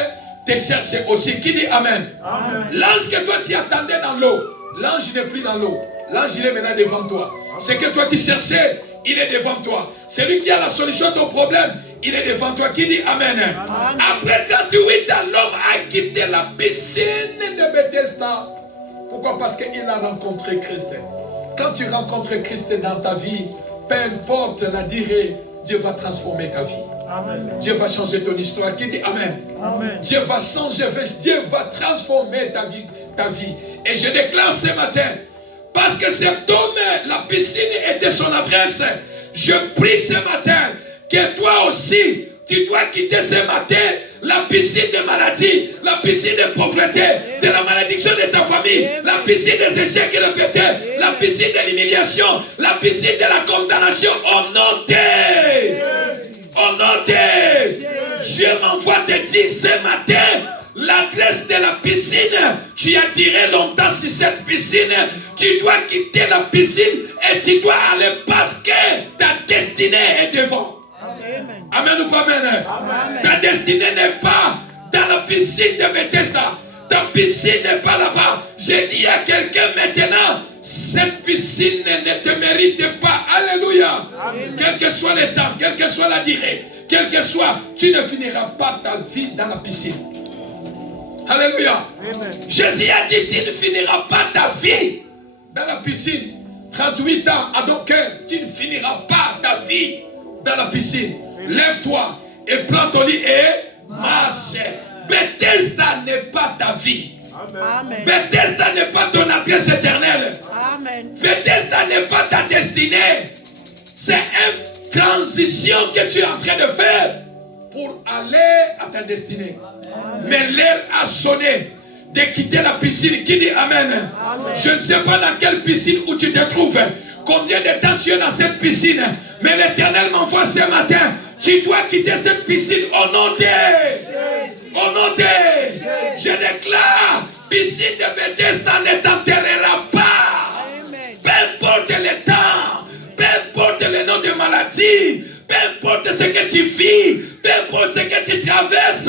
te cherches aussi. Qui dit Amen? Amen. L'ange que toi tu attendais dans l'eau, l'ange n'est plus dans l'eau. L'ange il est maintenant devant toi. Ce que toi tu cherchais, il est devant toi. Celui qui a la solution à ton problème, il est devant toi. Qui dit Amen? Amen. Après 38 ans, l'homme a quitté la piscine de Bethesda. Pourquoi? Parce qu'il a rencontré Christ. Quand tu rencontres Christ dans ta vie, peu importe la durée, Dieu va transformer ta vie. Amen. Dieu va changer ton histoire. Qui dit Amen? Amen. Dieu va changer, Dieu va transformer ta vie. Et je déclare ce matin, parce que cet homme, la piscine était son adresse, je prie ce matin que toi aussi, tu dois quitter ce matin la piscine de maladie, la piscine de pauvreté, de la malédiction de ta famille, la piscine des échecs et de fêter, la piscine de l'humiliation, la piscine de la condamnation. Au nom de... Au nom de... Dieu m'envoie te dire ce matin, l'adresse de la piscine, tu as tiré longtemps sur cette piscine, tu dois quitter la piscine et tu dois aller parce que ta destinée est devant. Amen. Amen ou pas amen? Amen. Ta destinée n'est pas dans la piscine de Bethesda. Ta piscine n'est pas là-bas. J'ai dit à quelqu'un maintenant, cette piscine ne te mérite pas. Alléluia. Amen. Quel que soit le temps, quelle que soit la durée, quel que soit, tu ne finiras pas ta vie dans la piscine. Alléluia. Amen. Jésus a dit, tu ne finiras pas ta vie dans la piscine. 38 ans à ton cœur, tu ne finiras pas ta vie dans la piscine. Lève-toi et prends ton lit et marche. Bethesda n'est pas ta vie. Amen. Bethesda n'est pas ton adresse éternelle. Amen. Bethesda n'est pas ta destinée. C'est une transition que tu es en train de faire pour aller à ta destinée. Mais l'heure a sonné de quitter la piscine. Qui dit Amen? Amen. Je ne sais pas dans quelle piscine où tu te trouves, combien de temps tu es dans cette piscine, mais l'Éternel m'envoie ce matin. Tu dois quitter cette piscine au nom de... Au nom de... Je déclare, piscine de Bethesda ne t'enterrera pas. Amen. Peu importe le temps, peu importe le nom de maladie, peu importe ce que tu vis, peu importe ce que tu traverses,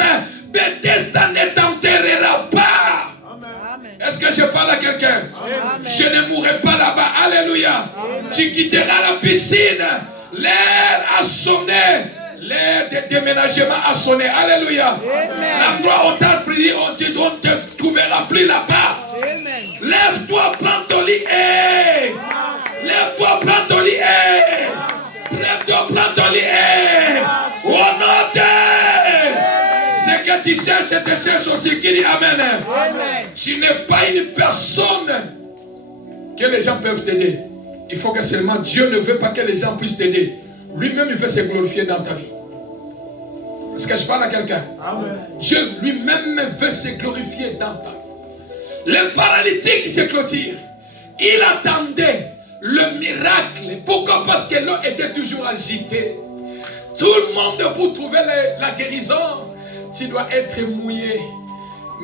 Bethesda ne t'enterrera pas. Amen. Est-ce que je parle à quelqu'un? Amen. Je ne mourrai pas là-bas. Alléluia. Amen. Tu quitteras la piscine. L'air a sonné. L'air de déménagement a sonné. Alléluia. Amen. L'endroit où tu as prié, on ne te trouvera plus là-bas. Amen. Lève-toi, prends ton lit. Hey. Lève-toi, prends ton lit. Hey. Lève-toi, prends ton lit. Hey. Au nom de... Ce que tu cherches, te cherche aussi. Qui dit Amen. Amen. Tu n'es pas une personne que les gens peuvent t'aider. Il faut que seulement Dieu ne veut pas que les gens puissent t'aider. Lui-même, il veut se glorifier dans ta vie. Est-ce que je parle à quelqu'un? Amen. Dieu lui-même veut se glorifier dans ta vie. Le paralytique se clôture. Il attendait le miracle. Pourquoi? Parce que l'eau était toujours agitée. Tout le monde, pour trouver la guérison, tu dois être mouillé.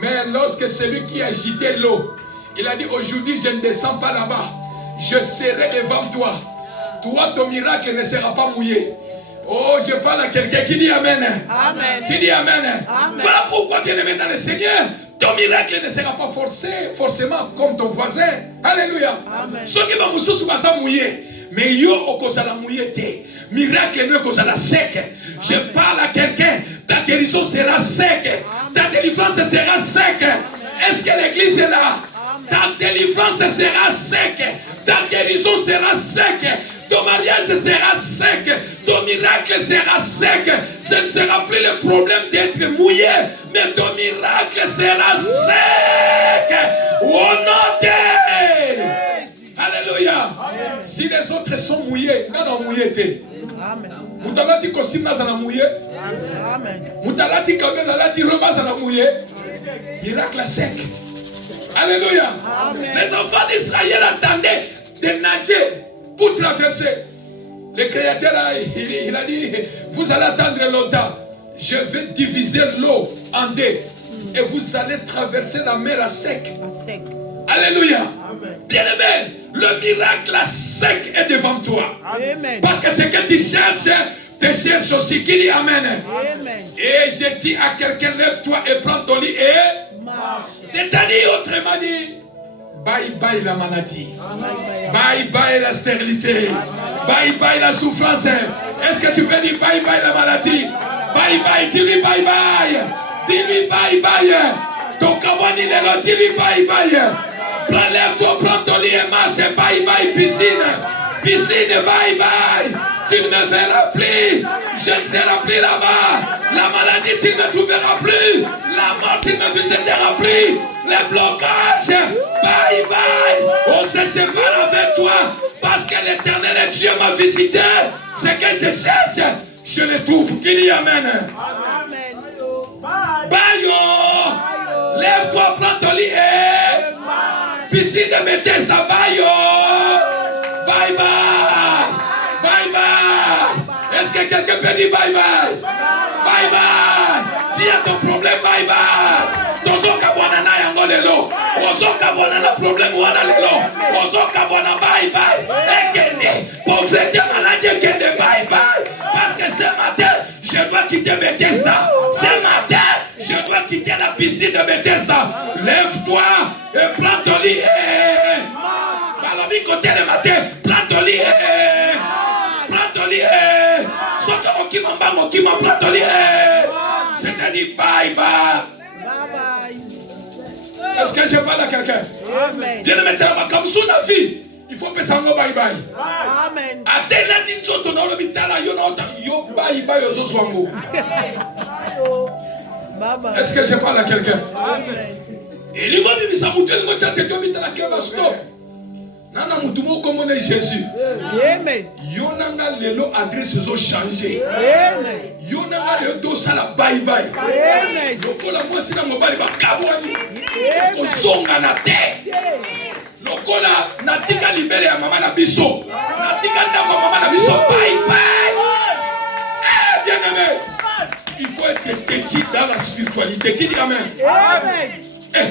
Mais lorsque celui qui agitait l'eau, il a dit aujourd'hui je ne descends pas là-bas, je serai devant toi. Toi, ton miracle ne sera pas mouillé. Oh, je parle à quelqu'un qui dit Amen. Amen. Qui dit Amen. Amen. Voilà pourquoi, bien-aimé dans le Seigneur, ton miracle ne sera pas forcément comme ton voisin. Alléluia. Amen. Ce qui va vous mouiller, mais yo okozala mouillé te. Miracle ne kozala sec. Je parle à quelqu'un, ta guérison sera sec. Ta délivrance sera sec. Est-ce que l'église est là? Ta délivrance délivrance sera sec, ta guérison sera sec, ton mariage sera sec, ton miracle sera sec. Ce ne sera plus le problème d'être mouillé, mais ton miracle sera sec. Au nom de... Alléluia. Si les autres sont mouillés, non, non, mouillé t'es. Amen. Moutalati costume là, ça n'a mouillé. Amen. Moutalati quand même, la robe, ça n'a mouillé. Miracle sec. Alléluia. Amen. Les enfants d'Israël attendaient de nager pour traverser. Le Créateur il a dit, vous allez attendre longtemps. Je vais diviser l'eau en deux. Et vous allez traverser la mer à sec. À sec. Alléluia. Amen. Bien-aimé, le miracle à sec est devant toi. Amen. Parce que ce que tu cherches, tu cherches aussi. Qui dit Amen? Amen. Et je dis à quelqu'un, lève-toi et prends ton lit et... Marche. C'est-à-dire, autrement dit, bye bye la maladie. Amen. Bye bye la stérilité. Bye bye la souffrance. Est-ce que tu peux dire bye bye la maladie? Bye bye, dis-lui bye bye. Dis-lui bye bye. Ton cabane il est là, dis-lui bye bye. Lève-toi, prends ton lit et marche. Bye bye piscine. Piscine, bye bye. Tu ne me verras plus. Je ne serai plus là-bas. La maladie, tu ne me trouveras plus. La mort, tu ne me visiteras plus. Les blocages, bye bye. On se sépare avec toi. Parce que l'éternel Dieu m'a visité. Ce que je cherche, je le trouve. Qui dit Amen? Amen. Bye. Lève-toi, prends ton lit. Piscine de Bethesda, bye. Bye bye. Bye bye. Est-ce que quelqu'un peut dire bye bye? Bye bye. Dis à ton problème bye bye. Tozoka bwana yango lelo. Ozoka bwana na problème wana lelo. Ozoka bwana bye bye. Ekende. Pauvreté maladie ekende bye bye. Parce que ce matin, je dois quitter Bethesda. Ce matin, je dois quitter la piscine de Bethesda. Lève-toi et prends ton lit. Balobi côté le matin, prends ton lit. Prends ton lit. Soka okimamba mokima, prends ton lit. C'est-à-dire bye bye. Bye bye. Est-ce que je parle à quelqu'un? Amen. Bien aimé, comme sous la vie, il faut que ça me bye bye. Amen. Atena dinzo to na olobitala yo na ota yo bye bye yo zo swango. Bye bye. Est-ce que je parle à quelqu'un? Amen. Et l'ingo bibisa mutu lingo tchate to bitala keba stop. Nana mutu mo comme on est Jésus. Amen. Yo nanga lelo adresse zo changer. Amen. Yo nanga lelo do sala bye bye. Amen. Lokola mwasi na mobali ba kabwani. Amen. Ozonga na te. Lokola natika libere ya mama na biso. Natika ndako mama na biso bye bye. Eh bien aimé. Il faut être petit dans la spiritualité. Qui dit amen? Amen. Eh.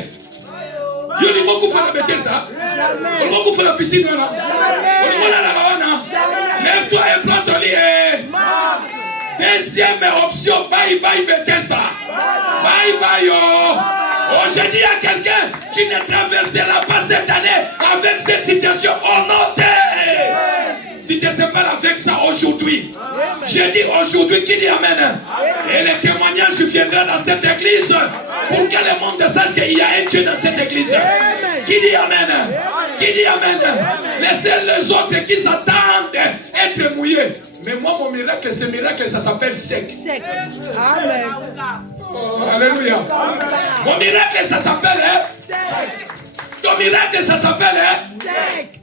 Yo ni moku fa na Bethesda. Jamais. Yo moku fa na piscine wana. Yo na la wana. Lève-toi et prends ton lit. Deuxième option, bye bye Bethesda. Bye bye yo. Oh, je dis à quelqu'un, tu ne traverseras pas cette année avec cette situation en ôté. Tu te sépares avec ça aujourd'hui. Je dis aujourd'hui, qui dit amen. Et le témoignage viendra dans cette église pour que le monde sache qu'il y a un Dieu dans cette église. Qui dit amen. Qui dit amen. Laissez les autres qui s'attendent être mouillés. Mais moi, mon miracle, ce miracle, ça s'appelle sec. Sec. Amen. Oh, alléluia. Mon miracle, ça s'appelle Sec. ton miracle, ça s'appelle Sec.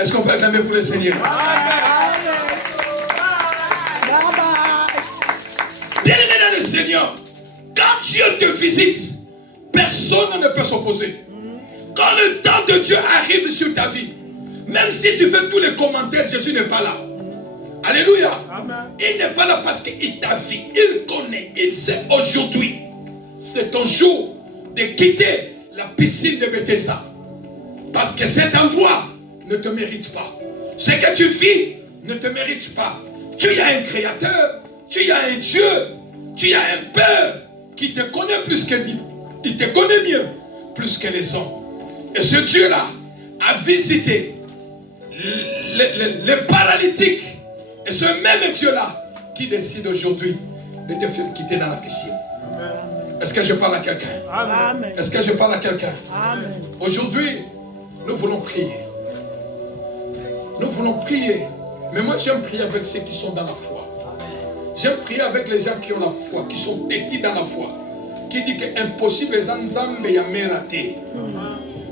Est-ce qu'on peut acclamer pour le Seigneur? Bye bye. Bien aimé dans le Seigneur, quand Dieu te visite, personne ne peut s'opposer. Quand le temps de Dieu arrive sur ta vie, même si tu fais tous les commentaires, Jésus n'est pas là. Alléluia. Il n'est pas là parce qu'il t'a vu, il connaît, il sait aujourd'hui. C'est ton jour de quitter la piscine de Bethesda. Parce que cet endroit ne te mérite pas. Ce que tu vis ne te mérite pas. Tu as un créateur, tu as un Dieu, tu as un Père qui te connaît plus que lui. Il te connaît mieux plus que les hommes. Et ce Dieu-là a visité les paralytiques. Et ce même Dieu-là qui décide aujourd'hui de te faire quitter dans la piscine. Est-ce que je parle à quelqu'un? Amen. Est-ce que je parle à quelqu'un? Amen. Aujourd'hui, nous voulons prier. Nous voulons prier. Mais moi, j'aime prier avec ceux qui sont dans la foi. J'aime prier avec les gens qui ont la foi, qui sont petits dans la foi. Qui dit que impossible les nzambe ya merate.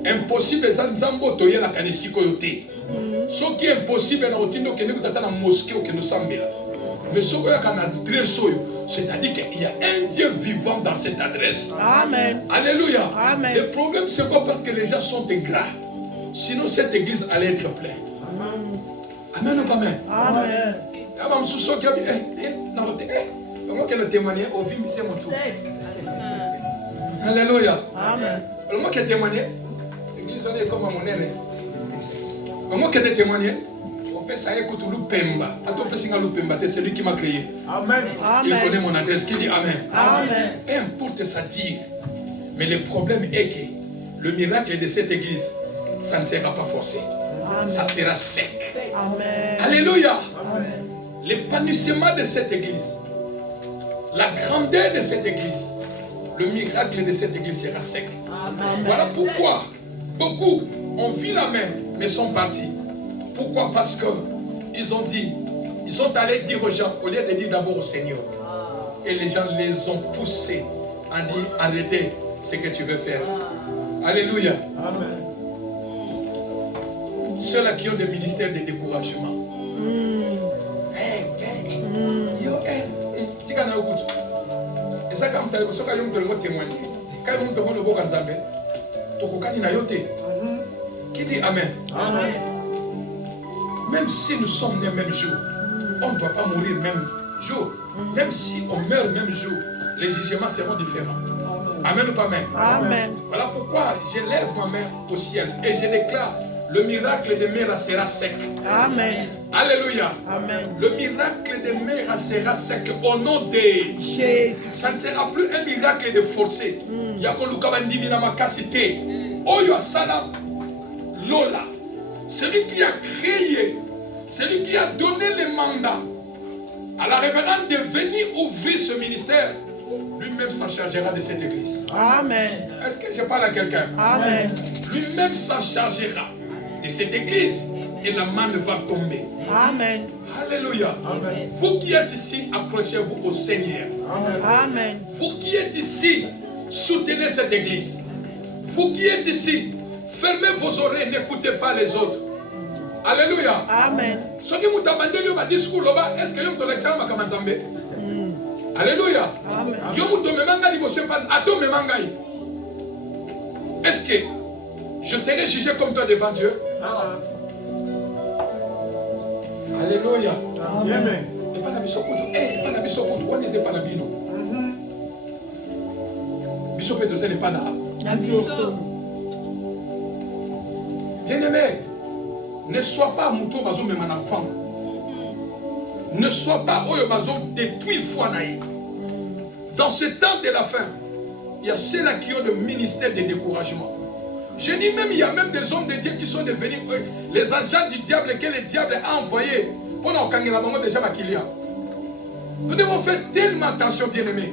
Impossible les nzambe toye la kanisiko yote. Ce qui est impossible na otindo que nous tata na mosquée ou que nous sambela. Mais ce qu'il y a une adresse, c'est-à-dire qu'il y a un Dieu vivant dans cette adresse. Amen. Alléluia. Amen. Le problème, c'est quoi? Parce que les gens sont ingrats. Sinon, cette église allait être pleine. Amen ou pas amen? Amen. Alléluia. Amen. Moi qui ai témoigné, l'église est comme à mon aîné. Moi qui ai témoigné, on peut ça écouter Lupemba. Attends, Lupemba, c'est celui qui m'a créé. Amen. Il Amen. connaît mon adresse, qui dit Amen. Amen. Peu importe ça dire. Mais le problème est que le miracle de cette église, ça ne sera pas forcé. Ça sera sec. Amen. Alléluia. Amen. L'épanouissement de cette église, la grandeur de cette église, le miracle de cette église sera sec. Amen. Voilà pourquoi beaucoup ont vu la main, mais sont partis. Pourquoi? Parce que ils ont dit, ils sont allés dire aux gens, au lieu de dire d'abord au Seigneur. Et les gens les ont poussés à dire, arrêtez ce que tu veux faire. Alléluia. Amen. Ceux-là qui ont des ministères de découragement. Et ça, quand tu as témoigné, quand tu as qui dit Amen. Amen. Même si nous sommes nés le même jour, on ne doit pas mourir le même jour. Même si on meurt le même jour, les jugements seront différents. Amen ou pas amen? Amen. Voilà pourquoi je lève ma main au ciel et je déclare le miracle de Mera sera sec. Amen. Alléluia. Amen. Le miracle de Mera sera sec au nom de Jésus. ça ne sera plus un miracle de forcer. Oyo Asala Lola, celui qui a créé, celui qui a donné le mandat à la révérende de venir ouvrir ce ministère, lui-même s'en chargera de cette église. Amen. Est-ce que je parle à quelqu'un? Amen. Lui-même s'en chargera de cette église et la main va tomber. Amen. Alléluia. Amen. Vous qui êtes ici, accrochez-vous au Seigneur. Amen. Vous qui êtes ici, soutenez cette église. Vous qui êtes ici, fermez vos oreilles, n'écoutez pas les autres. Alléluia. Amen. Ce qui vous abandonne au discours là-bas, est-ce que vous avez l'examen à Kamanzambe? Alléluia. Amen. Est-ce que je serai jugé comme toi devant Dieu? Alléluia. Amen. Et pas la bisokutu. Eh, pas la bisokutu. On n'est pas la bino. Bishop de n'est pas là. Bien-aimé, ne sois pas mouton bazo même en enfant. Ne sois pas oyo bazo depuis foi naïe. Dans ce temps de la fin, il y a ceux-là qui ont le ministère de découragement. Je dis même, il y a même des hommes de Dieu qui sont devenus les agents du diable que le diable a envoyés pour nous déjà maquiller. Nous devons faire tellement attention, bien-aimés.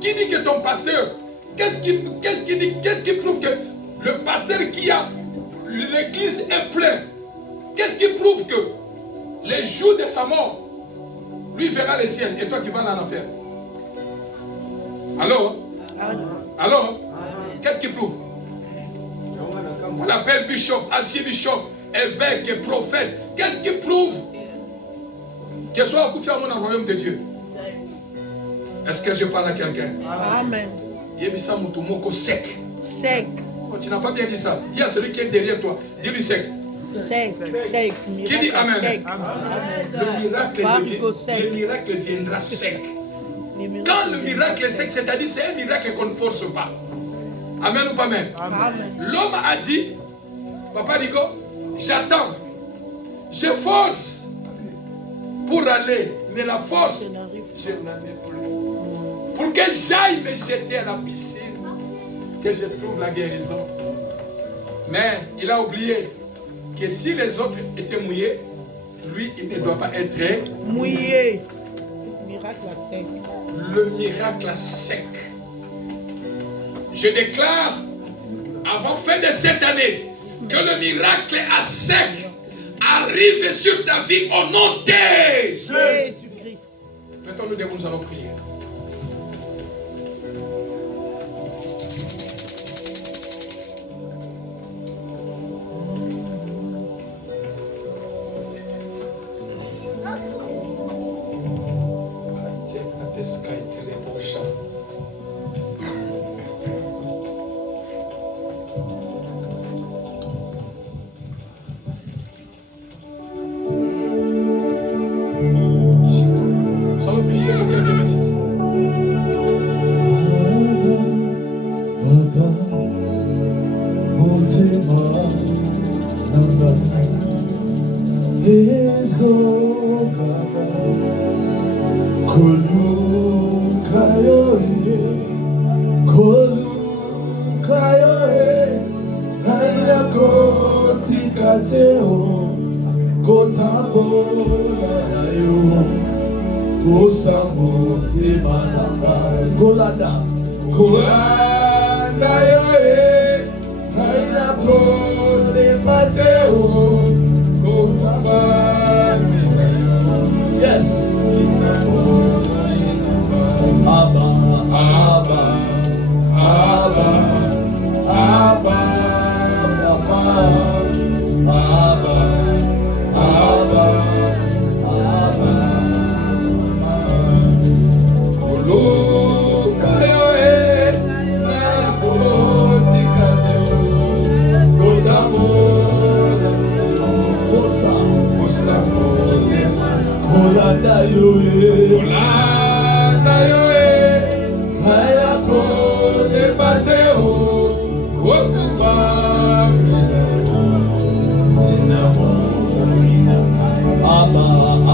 Qui dit que ton pasteur, qu'est-ce qui prouve que le pasteur qui a l'église est plein? Qu'est-ce qui prouve que les jours de sa mort, lui verra le ciel et toi tu vas dans l'enfer? Alors? Alors? Qu'est-ce qui prouve? On appelle bishop, archibishop, évêque et prophète. Qu'est-ce qui prouve que soit au dans le royaume de Dieu? Est-ce que je parle à quelqu'un? Amen. Yebisa mutumoko sec. Sec. Oh, tu n'as pas bien dit ça. Dis à celui qui est derrière toi. Dis-lui sec. Sec. Sec. Qui dit Amen? Sec. Le miracle viendra sec. Quand le miracle est sec, c'est-à-dire c'est un miracle qu'on ne force pas. Amen ou pas amen? Amen. L'homme a dit, Papa Nico, j'attends. Je force pour aller. Mais la force, je n'en ai plus. Pour que j'aille me jeter à la piscine, que je trouve la guérison. Mais il a oublié que si les autres étaient mouillés, lui, il ne doit pas être mouillé. Miracle à sec. Le miracle à sec. Je déclare, avant fin de cette année, que le miracle à sec arrive sur ta vie au nom de Jésus-Christ. Mettons-nous debout, nous allons prier. Nous allons prier pour quelques minutes. Yes. Abba,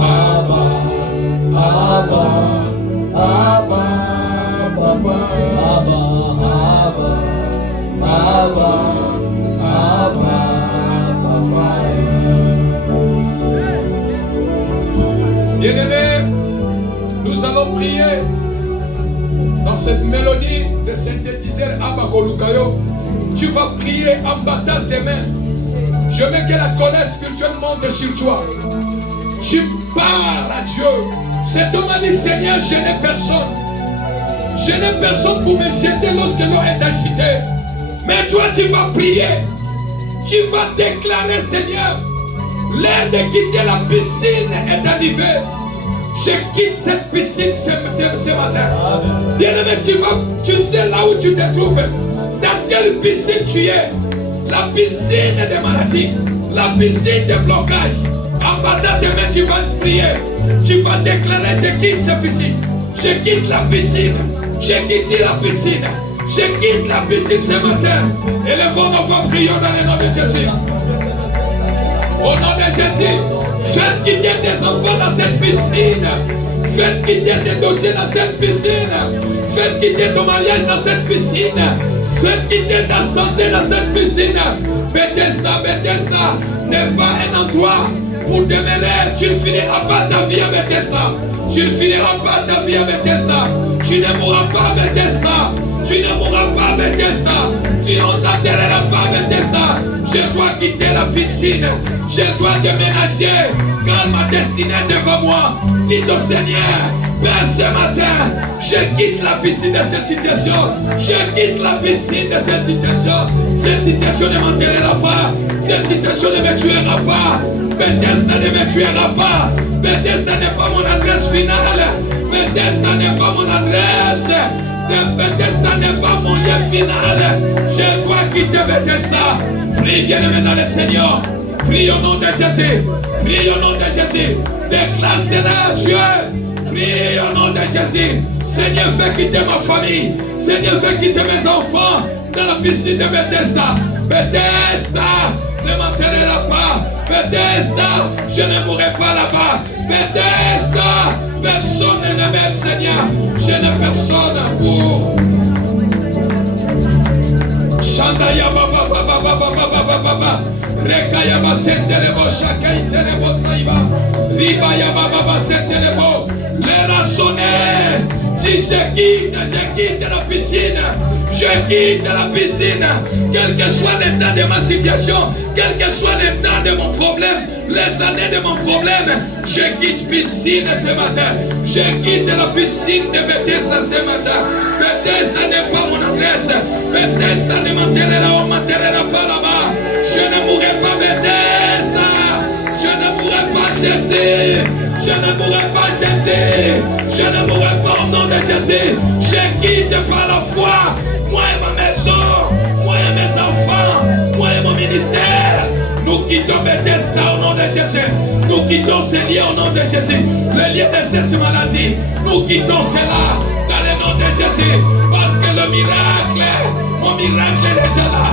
Abba, Abba, Abba, Papa, Abba, Abba, Abba, Bien-aimés, nous allons prier dans cette mélodie de synthétiseur Abba Kolukayo. Tu vas prier en battant tes mains. Je veux que la colère spirituelle monte sur toi. Tu parles à Dieu. Cet homme a dit, Seigneur, je n'ai personne. Je n'ai personne pour me jeter lorsque l'eau est agitée. Mais toi, tu vas prier. Tu vas déclarer, Seigneur, l'heure de quitter la piscine est arrivée. Je quitte cette piscine ce matin. Bien-aimé, tu sais là où tu te trouves. Dans quelle piscine tu es? La piscine des maladies, la piscine des blocages. En battant tes mains, tu vas prier. Tu vas déclarer, je quitte cette piscine. Je quitte la piscine. Je quitte la piscine. Je quitte la piscine ce matin. Élevons nos voix, prions dans le nom de Jésus. Au nom de Jésus, faites quitter tes enfants dans cette piscine. Faites quitter tes dossiers dans cette piscine. Faites quitter ton mariage dans cette piscine. Faites quitter ta santé dans cette piscine. Bethesda n'est pas un endroit pour demeurer. Tu ne finiras pas ta vie à Bethesda. Tu ne finiras pas ta vie à Bethesda. Tu ne mourras pas à Bethesda. Tu ne mourras pas à Bethesda. Tu ne t'enterreras pas à Bethesda. Je dois quitter la piscine. Je dois déménager. Car ma destinée est devant moi. Dites au Seigneur, Père, ce matin, je quitte la piscine de cette situation. Je quitte la piscine de cette situation. Cette situation ne m'enterrera pas. Cette situation ne me tuera pas. Bethesda ne me tuera pas. Bethesda n'est pas mon adresse finale. Bethesda n'est pas mon adresse. Bethesda n'est pas mon lieu final. Je dois quitter Bethesda. Prie bien-aimé dans le Seigneur. Prie au nom de Jésus. Prie au nom de Jésus. Déclare Seigneur Dieu. Prie au nom de Jésus. Seigneur, fais quitter ma famille. Seigneur, fais quitter mes enfants dans la piscine de Bethesda. Bethesda ne m'enterrera pas. Bethesda, je ne mourrai pas là-bas. Bethesda, personne ne m'aime, Seigneur. Je n'ai personne pour. Shandaya baba baba baba baba baba. Rekaya ba sentelebo shakai telebo saiba. Riba ya baba ba sentelebo. L'air a sonné. Dis Dis, je quitte la piscine. Je quitte la piscine. Quel que soit l'état de ma situation, quel que soit l'état de mon problème, les années de mon problème, je quitte piscine ce matin. Je quitte la piscine de Bethesda ce matin. Bethesda n'est pas mon adresse. Bethesda ne m'enterrera pas là-bas. Je ne mourrai pas Bethesda. Je ne mourrai pas Jésus. Je ne mourrai pas Jésus. Je ne mourrai pas au nom de Jésus. Je quitte par la foi. Moi et ma maison. Moi et mes enfants. Moi et mon ministère. Nous quittons Bethesda au nom de Jésus. Nous quittons ces liens au nom de Jésus. Le lien de cette maladie. Nous quittons cela dans le nom de Jésus. Parce que le miracle, mon miracle est déjà là.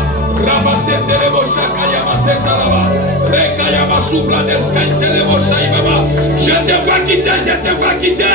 Je te vois quitter, je te vois quitter.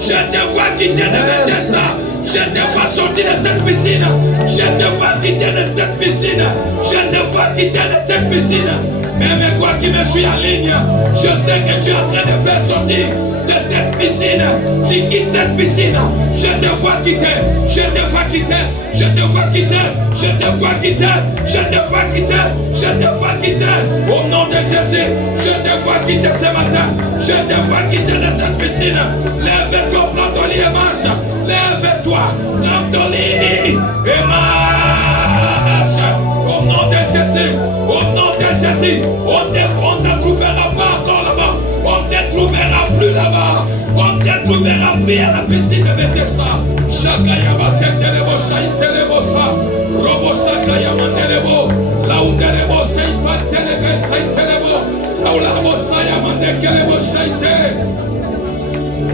Je te vois quitter de Bethesda. Je te vois sortir de cette piscine. Je te vois quitter de cette piscine. Je te vois quitter de cette piscine. Même toi qui me suis en ligne, je sais que tu es en train de faire sortir de cette piscine. Tu quittes cette piscine. Je te vois quitter. Je te vois quitter. Je te vois quitter. Je te vois quitter. Je te vois quitter. Je te vois quitter. Au nom de Jésus, je te vois quitter ce matin. Je te vois quitter de cette piscine. Lève-toi, prends ton lit et marche. Lève-toi, prends ton lit et marche. Au nom de Jésus. Au nom de Jésus. On ne te trouvera pas encore là-bas. On ne te trouvera plus là-bas. On ne te trouvera plus à la piscine de Bethesda. Shakayaba setelebo shaitelebo sa. Robo sakayama telebo. Laundelebo seipantelebe saitelebo. Laulabo sayama dekelebo shaite.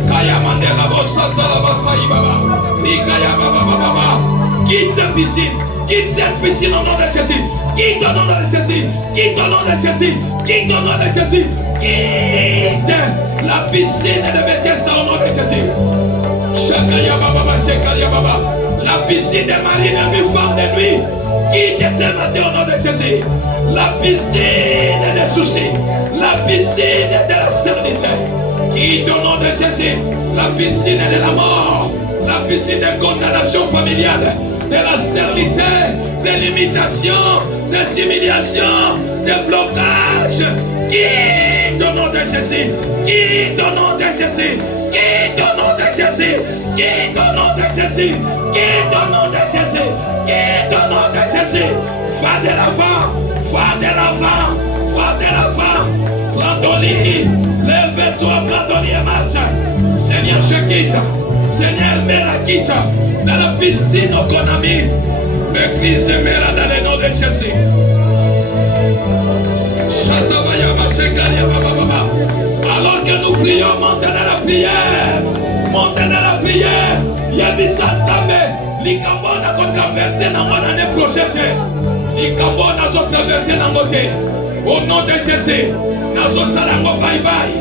Kayamandela bosatalaba saibaba. Nikayaba baba. Quitte cette piscine. Quitte cette piscine au nom de Jésus. Quitte au nom de Jésus. Quitte au nom de Jésus. Quitte au nom de Jésus. Quitte la piscine de Bethesda au nom de Jésus. La piscine de marine et femme de nuit. Quitte ce matin au nom de Jésus. La piscine des soucis. La piscine de la stérilité. Quitte au nom de Jésus. La piscine de la mort. La piscine de condamnation familiale. De la stérilité, de limitation, de humiliation, de blocage. Quitte au nom de Jésus. Quitte au nom de Jésus. Quitte au nom de Jésus. Quitte au nom de Jésus. Quitte au nom de Jésus. Quitte au nom de Jésus. Va de l'avant. Va de l'avant. Va de l'avant. Prends ton lit. Lève-toi, prends ton lit et marche. Seigneur, je quitte. Seigneur, me la quitte dans la piscine au Konami. L'église me dans le nom de Jésus. Alors que nous prions, montez dans la prière. Montez dans la prière. Yabisatame. Likabona qu'on traverse dans mon année prochaine. Likabona qu'on traverse dans mon côté. Au nom de Jésus. Nazo salango bye bye.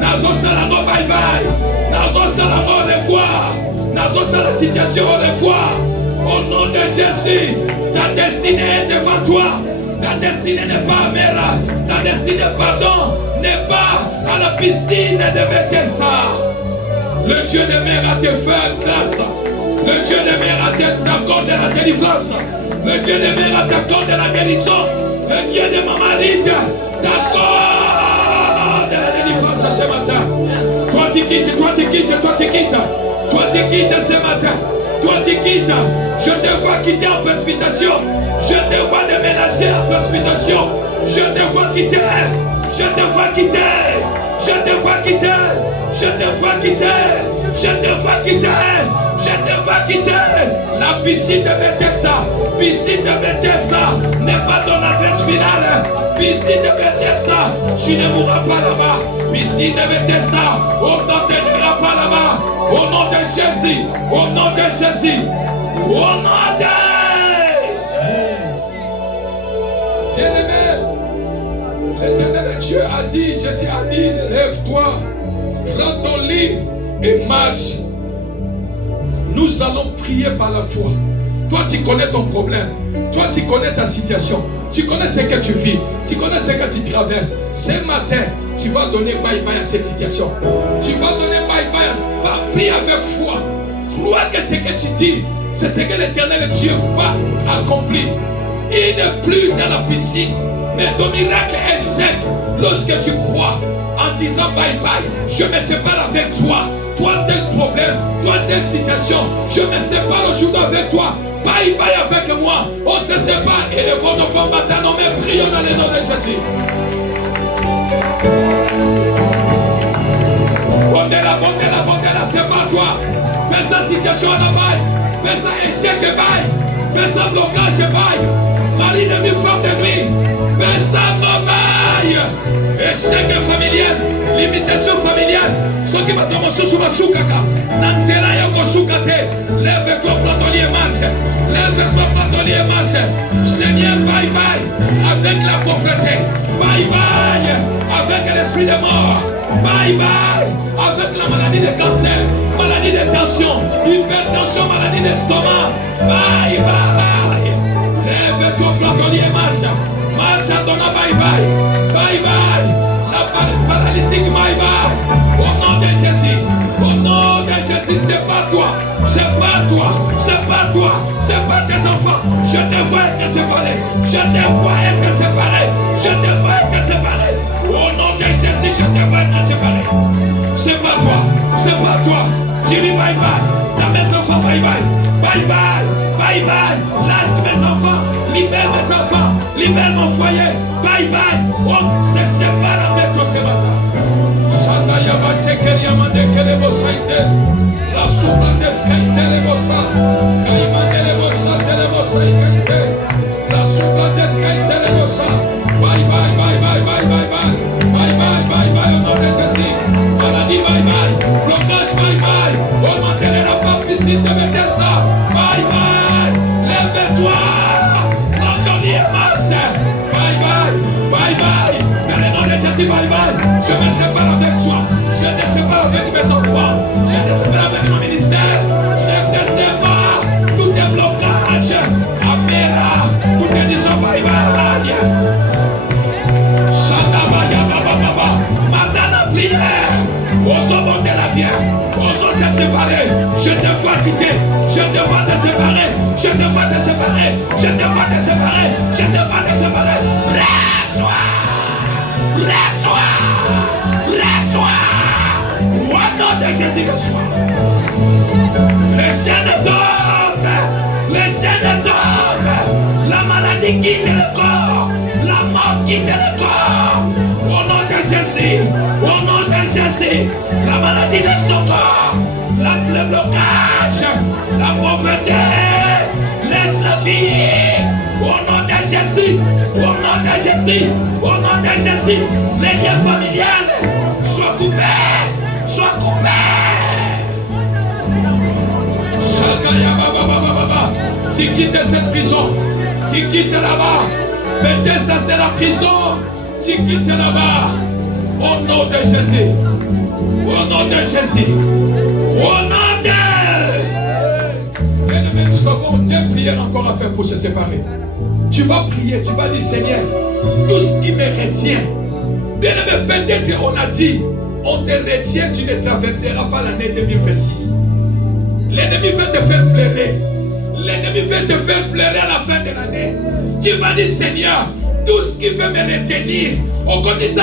Nazo salango bye bye. Nazo salango revoir. Nazo salango situation revoir. Au nom de Jésus. Ta destinée est devant toi. Ta destinée n'est pas à Mera. Ta destinée, pardon, n'est pas à la piscine de Bethesda. Le Dieu de Mera te fait grâce. Le Dieu de Mera t'accorde la délivrance. Le Dieu de Mera t'accorde la guérison. Le Dieu de Mamarite t'accorde la délivrance ce matin. Toi tu quittes, toi tu quittes, toi tu quittes. Toi tu quittes ce matin. Toi tu quittes. Je te vois quitter en précipitation. Je te vois déménager en précipitation. Je te vois quitter. Je te vois quitter. Je te vois quitter. Je te vois quitter. Je te vois quitter. Je te vois quitter. La piscine de Bethesda. Piscine de Bethesda n'est pas ton adresse finale. Piscine de Bethesda, tu ne mourras pas là-bas. Piscine de Bethesda, on t'enterrera pas là-bas. Au nom de Jésus. Au nom de Jésus. Au nom de Bien-aimé, l'Éternel Dieu a dit, Jésus a dit, lève-toi, prends ton lit et marche. Nous allons prier par la foi. Toi, tu connais ton problème. Toi, tu connais ta situation. Tu connais ce que tu vis. Tu connais ce que tu traverses. Ce matin, tu vas donner bye-bye à cette situation. Tu vas donner bye-bye. Prie avec foi. crois que ce que tu dis, c'est ce que l'Éternel Dieu va accomplir. Il n'est plus dans la piscine, mais ton miracle est sec lorsque tu crois en disant bye bye, je me sépare avec toi. Toi tel problème, toi cette situation, je me sépare aujourd'hui avec toi. Bye bye avec moi. On se sépare et les vents nos matin, mais prions dans le nom de Jésus. Bondela, sépare-toi. Fais sa situation là-bas. Fais ça échec et bail. Fais ça blocage et bail. Mari de nuit, femme de nuit. Fais ça bail. Échec familial. Limitation familiale. Ce qui va tomber sur ma soukaka. Nansera yoko soukate. Lève-toi, plantolier et marche. Lève-toi, plantolier et marche. Seigneur, bye bye. Avec la pauvreté. Bye bye. Avec l'esprit de mort. Bye bye. Avec la maladie de cancer. Maladie de tension. Hypertension, maladie d'estomac. Bye bye. Lève-toi, plantolier et marche. Marche à ton bye bye. Bye bye. La paralytique, bye bye. Au nom de Jésus. Au nom de Jésus, c'est pas toi. C'est pas toi. C'est pas toi. C'est pas tes enfants. Je te vois être séparé. Je te vois être séparé. Je te vois être séparé. Au nom de Jésus, je te vois être séparé. C'est pas toi. C'est pas toi. Tu dis bye bye. T'as mes enfants, bye bye. Bye bye. Bye bye. Lâche mes enfants. Libère mes enfants. Libère mon foyer. Bye bye. On se sépare avec toi ce matin. La souveraine de Skyte, les bossa. Caïman les bossa, les bossa, la souveraine de Skyte, les bossa. Bye bye, bye bye, bye bye, bye. Bye bye, bye bye, au nom de Jésus. Maladie, bye bye. Blocage, bye bye. Au nom de la pape, piscine de Bethesda. Bye bye. Lève-toi. L'entendez marche. Bye bye, bye bye. Dans le nom de Jésus, bye bye. Je me sépare avec toi. Je te sépare avec mes enfants. Je te sépare avec mon ministère. Je te sépare. Tout est blocage. Amira. Tout est déjà bye bye. Shandabaya baba baba. Matin la prière. Osons monter la pierre. Osons se séparer. Je te vois quitter. Je te vois te séparer. Je te vois te séparer. Je te vois te séparer. Je te vois te séparer. Laisse-toi. Laisse-toi. Laisse-toi. Au nom de Jésus le soir. Les chaînes tombent. Les chaînes tombent. La maladie quitte le corps. La mort quitte le corps. Au nom de Jésus. Au nom de Jésus. La maladie laisse ton corps. Le blocage. La pauvreté. Laisse la vie. Au nom de Jésus. Au nom de Jésus. Au nom de Jésus. Les liens familiales soient couverts. Sois coupé. Tu quittes cette prison. Tu quittes là-bas. Bethesda, c'est la prison. Tu quittes là-bas. Au nom de Jésus. Au nom de Jésus. Au nom de... Bien-aimés, nous avons deux prières encore à faire pour se séparer. Tu vas prier, tu vas dire Seigneur, tout ce qui me retient. Bien-aimé, peut-être qu'on a dit, on te retient, tu ne traverseras pas l'année 2026. L'ennemi veut te faire pleurer. L'ennemi veut te faire pleurer à la fin de l'année. Tu vas dire Seigneur, tout ce qui veut me retenir, au côté de la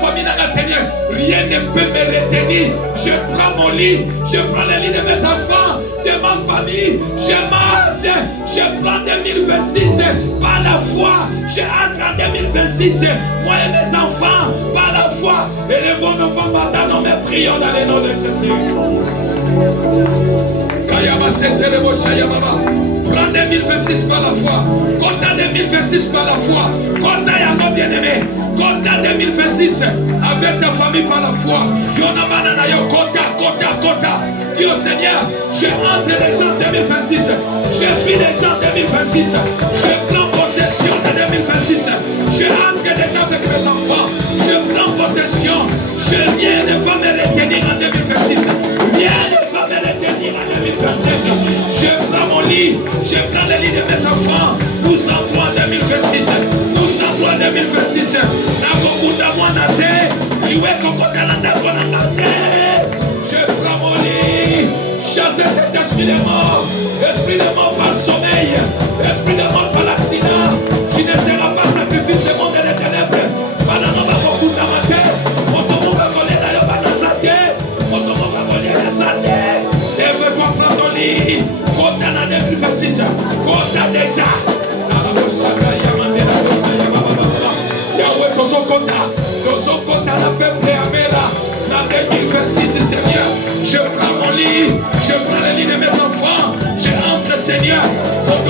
famille, Seigneur, rien ne peut me retenir. Je prends mon lit, je prends le lit de mes enfants, de ma famille, je marche, je prends 2026 par la foi, je entre en 2026, moi et mes enfants, par la foi, élevons nos femmes matin, nous me prions dans le nom de Jésus. Prends 2026 par la foi. Compte 2026 par la foi. Compte à nos bien-aimés. Compte 2026 avec ta famille par la foi. Dieu Seigneur, je rentre déjà en 2026. Je suis déjà en 2026. Je prends possession de 2026. Je rentre déjà avec mes enfants. Je prends possession. Rien ne va me retenir en 2026. Rien ne va me retenir en 2027. Je prends mon lit. Je prends le lit de mes enfants. Nous envoie en 2026. Nous envoie en 2026. N'a beaucoup d'amour dans tes. Il est comme dans la esprit de mort, esprit de mort par le sommeil, esprit de mort par l'accident, tu ne seras pas sacrifice du monde des ténèbres. Banana va beaucoup d'amater, on tombe va voler d'ailleurs pas dans sa tête, on tombe va voler dans sa tête. Lève-toi, prends ton lit, compte dans 2026, compte déjà. Yahweh, Tozokota, la peuple Amera, dans 2026, Seigneur, je prends mon lit, je prends le lit de mes enfants, je entre, Seigneur, dans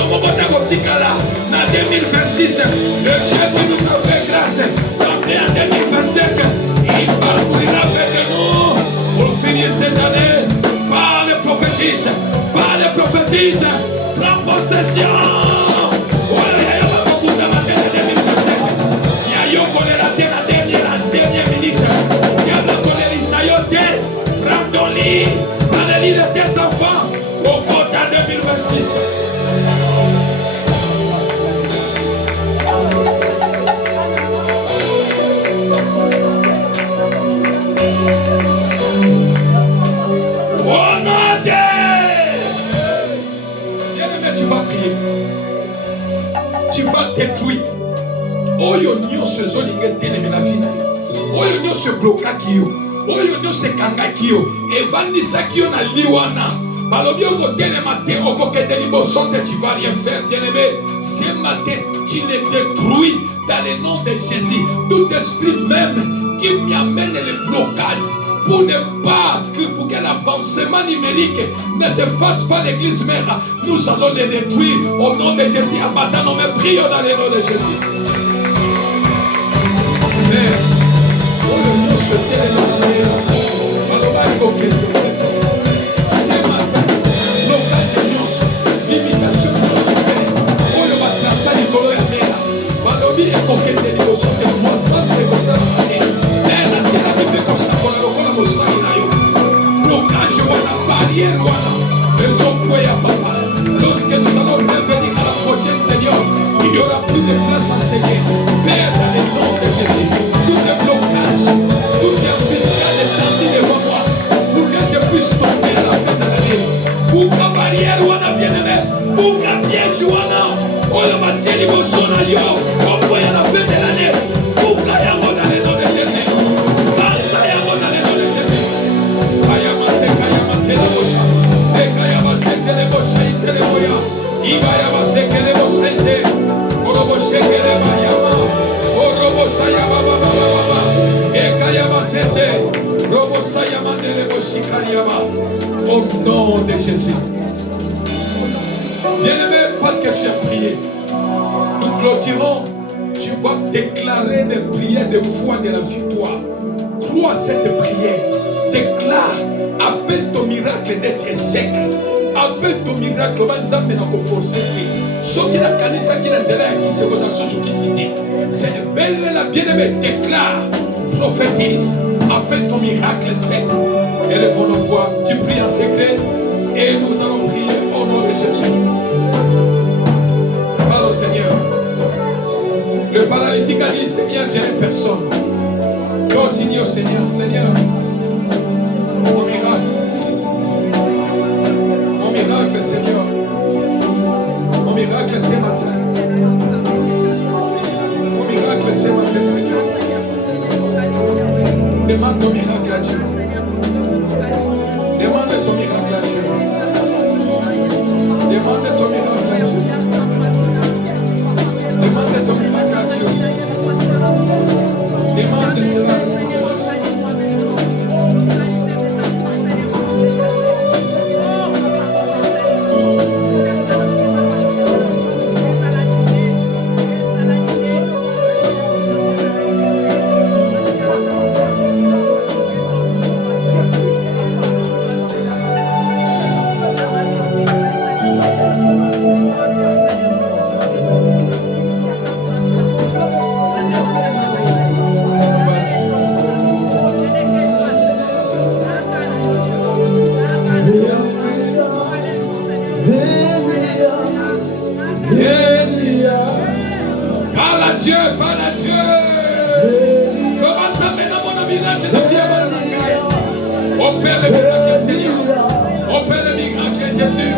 2026, le Dieu qui nous a fait grâce, après en 2025, il parcourira avec nous pour finir cette année. Parle, prophétise, prends possession. Dans le lit de tes enfants au compte en 2026. Oh non, bien-aimé, tu vas prier. Tu vas détruire. Oh, yo, ce zone, il est ténébreux la vie. Oh, yo, ce blocage. Oyo nyose kangaki yo evandisaki yo na liwana balobi okotelema te okokende liboso te, tu vas rien faire, bien-aimé. Ce matin tu les détruis dans le nom de Jésus. Tout esprit même qui m'amène le blocage pour ne pas pour que l'avancement numérique ne se fasse pas l'église mère, nous allons les détruire au nom de Jésus. Abattons nos prions dans le nom de Jésus. Amen. Ce matin, blocage limitation, on va tracer les colons et la Balobi est coquette de l'émotion de 300 secondes. Elle a été la Bible comme ça, on a le blocage, on a barrière, elles ont pouillé à papa. Lorsque nous allons revenir à la prochaine Seigneur, il n'y aura plus de place à enseigner. Père, dans le nom de Jésus, tout le blocage. Pour que fiscal est tendu devant moi, pour que je puisse tomber à la fin de l'année. Pour que barrière ou un bien-aimé, pour que piège ou un on le maintient les beaux sons à Lyon, on voit à la fin de l'année. Pour que y a un dans les noms de Jésus. Quand il y a un dans les noms de Jésus. Kayama se kayama tele bocha. Et kayama se tele bocha et tele boya. Ibayama se kele bochente. Orobo se kele bayama. Orobo sayama baba baba. Au nom de Jésus. Bien-aimé, parce que tu as prié, nous clôturons. Tu vas déclarer des prières de foi de la victoire. Crois cette prière. Déclare. Appelle ton miracle d'être sec. Appelle ton miracle. C'est belle la bien-aimée. Déclare. Prophétise. Appelle ton miracle sec. Élevons nos voix. Tu pries en secret. Et nous allons prier au nom de Jésus. Parle au Seigneur. Le paralytique a dit, Seigneur, j'ai une personne. Toi signe au Seigneur. Seigneur, mon miracle. Mon miracle, Seigneur. Mon miracle, c'est matin. Mon miracle, c'est matin, Seigneur. Demande ton miracle à Dieu. Demande ton miracle à Dieu. Demande ton miracle à Dieu. Demande ton miracle à Dieu. Demande cela. Opère le miracle, Seigneur. Opère le miracle, Jésus.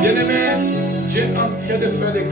Bien-aimé, Dieu est en train de faire des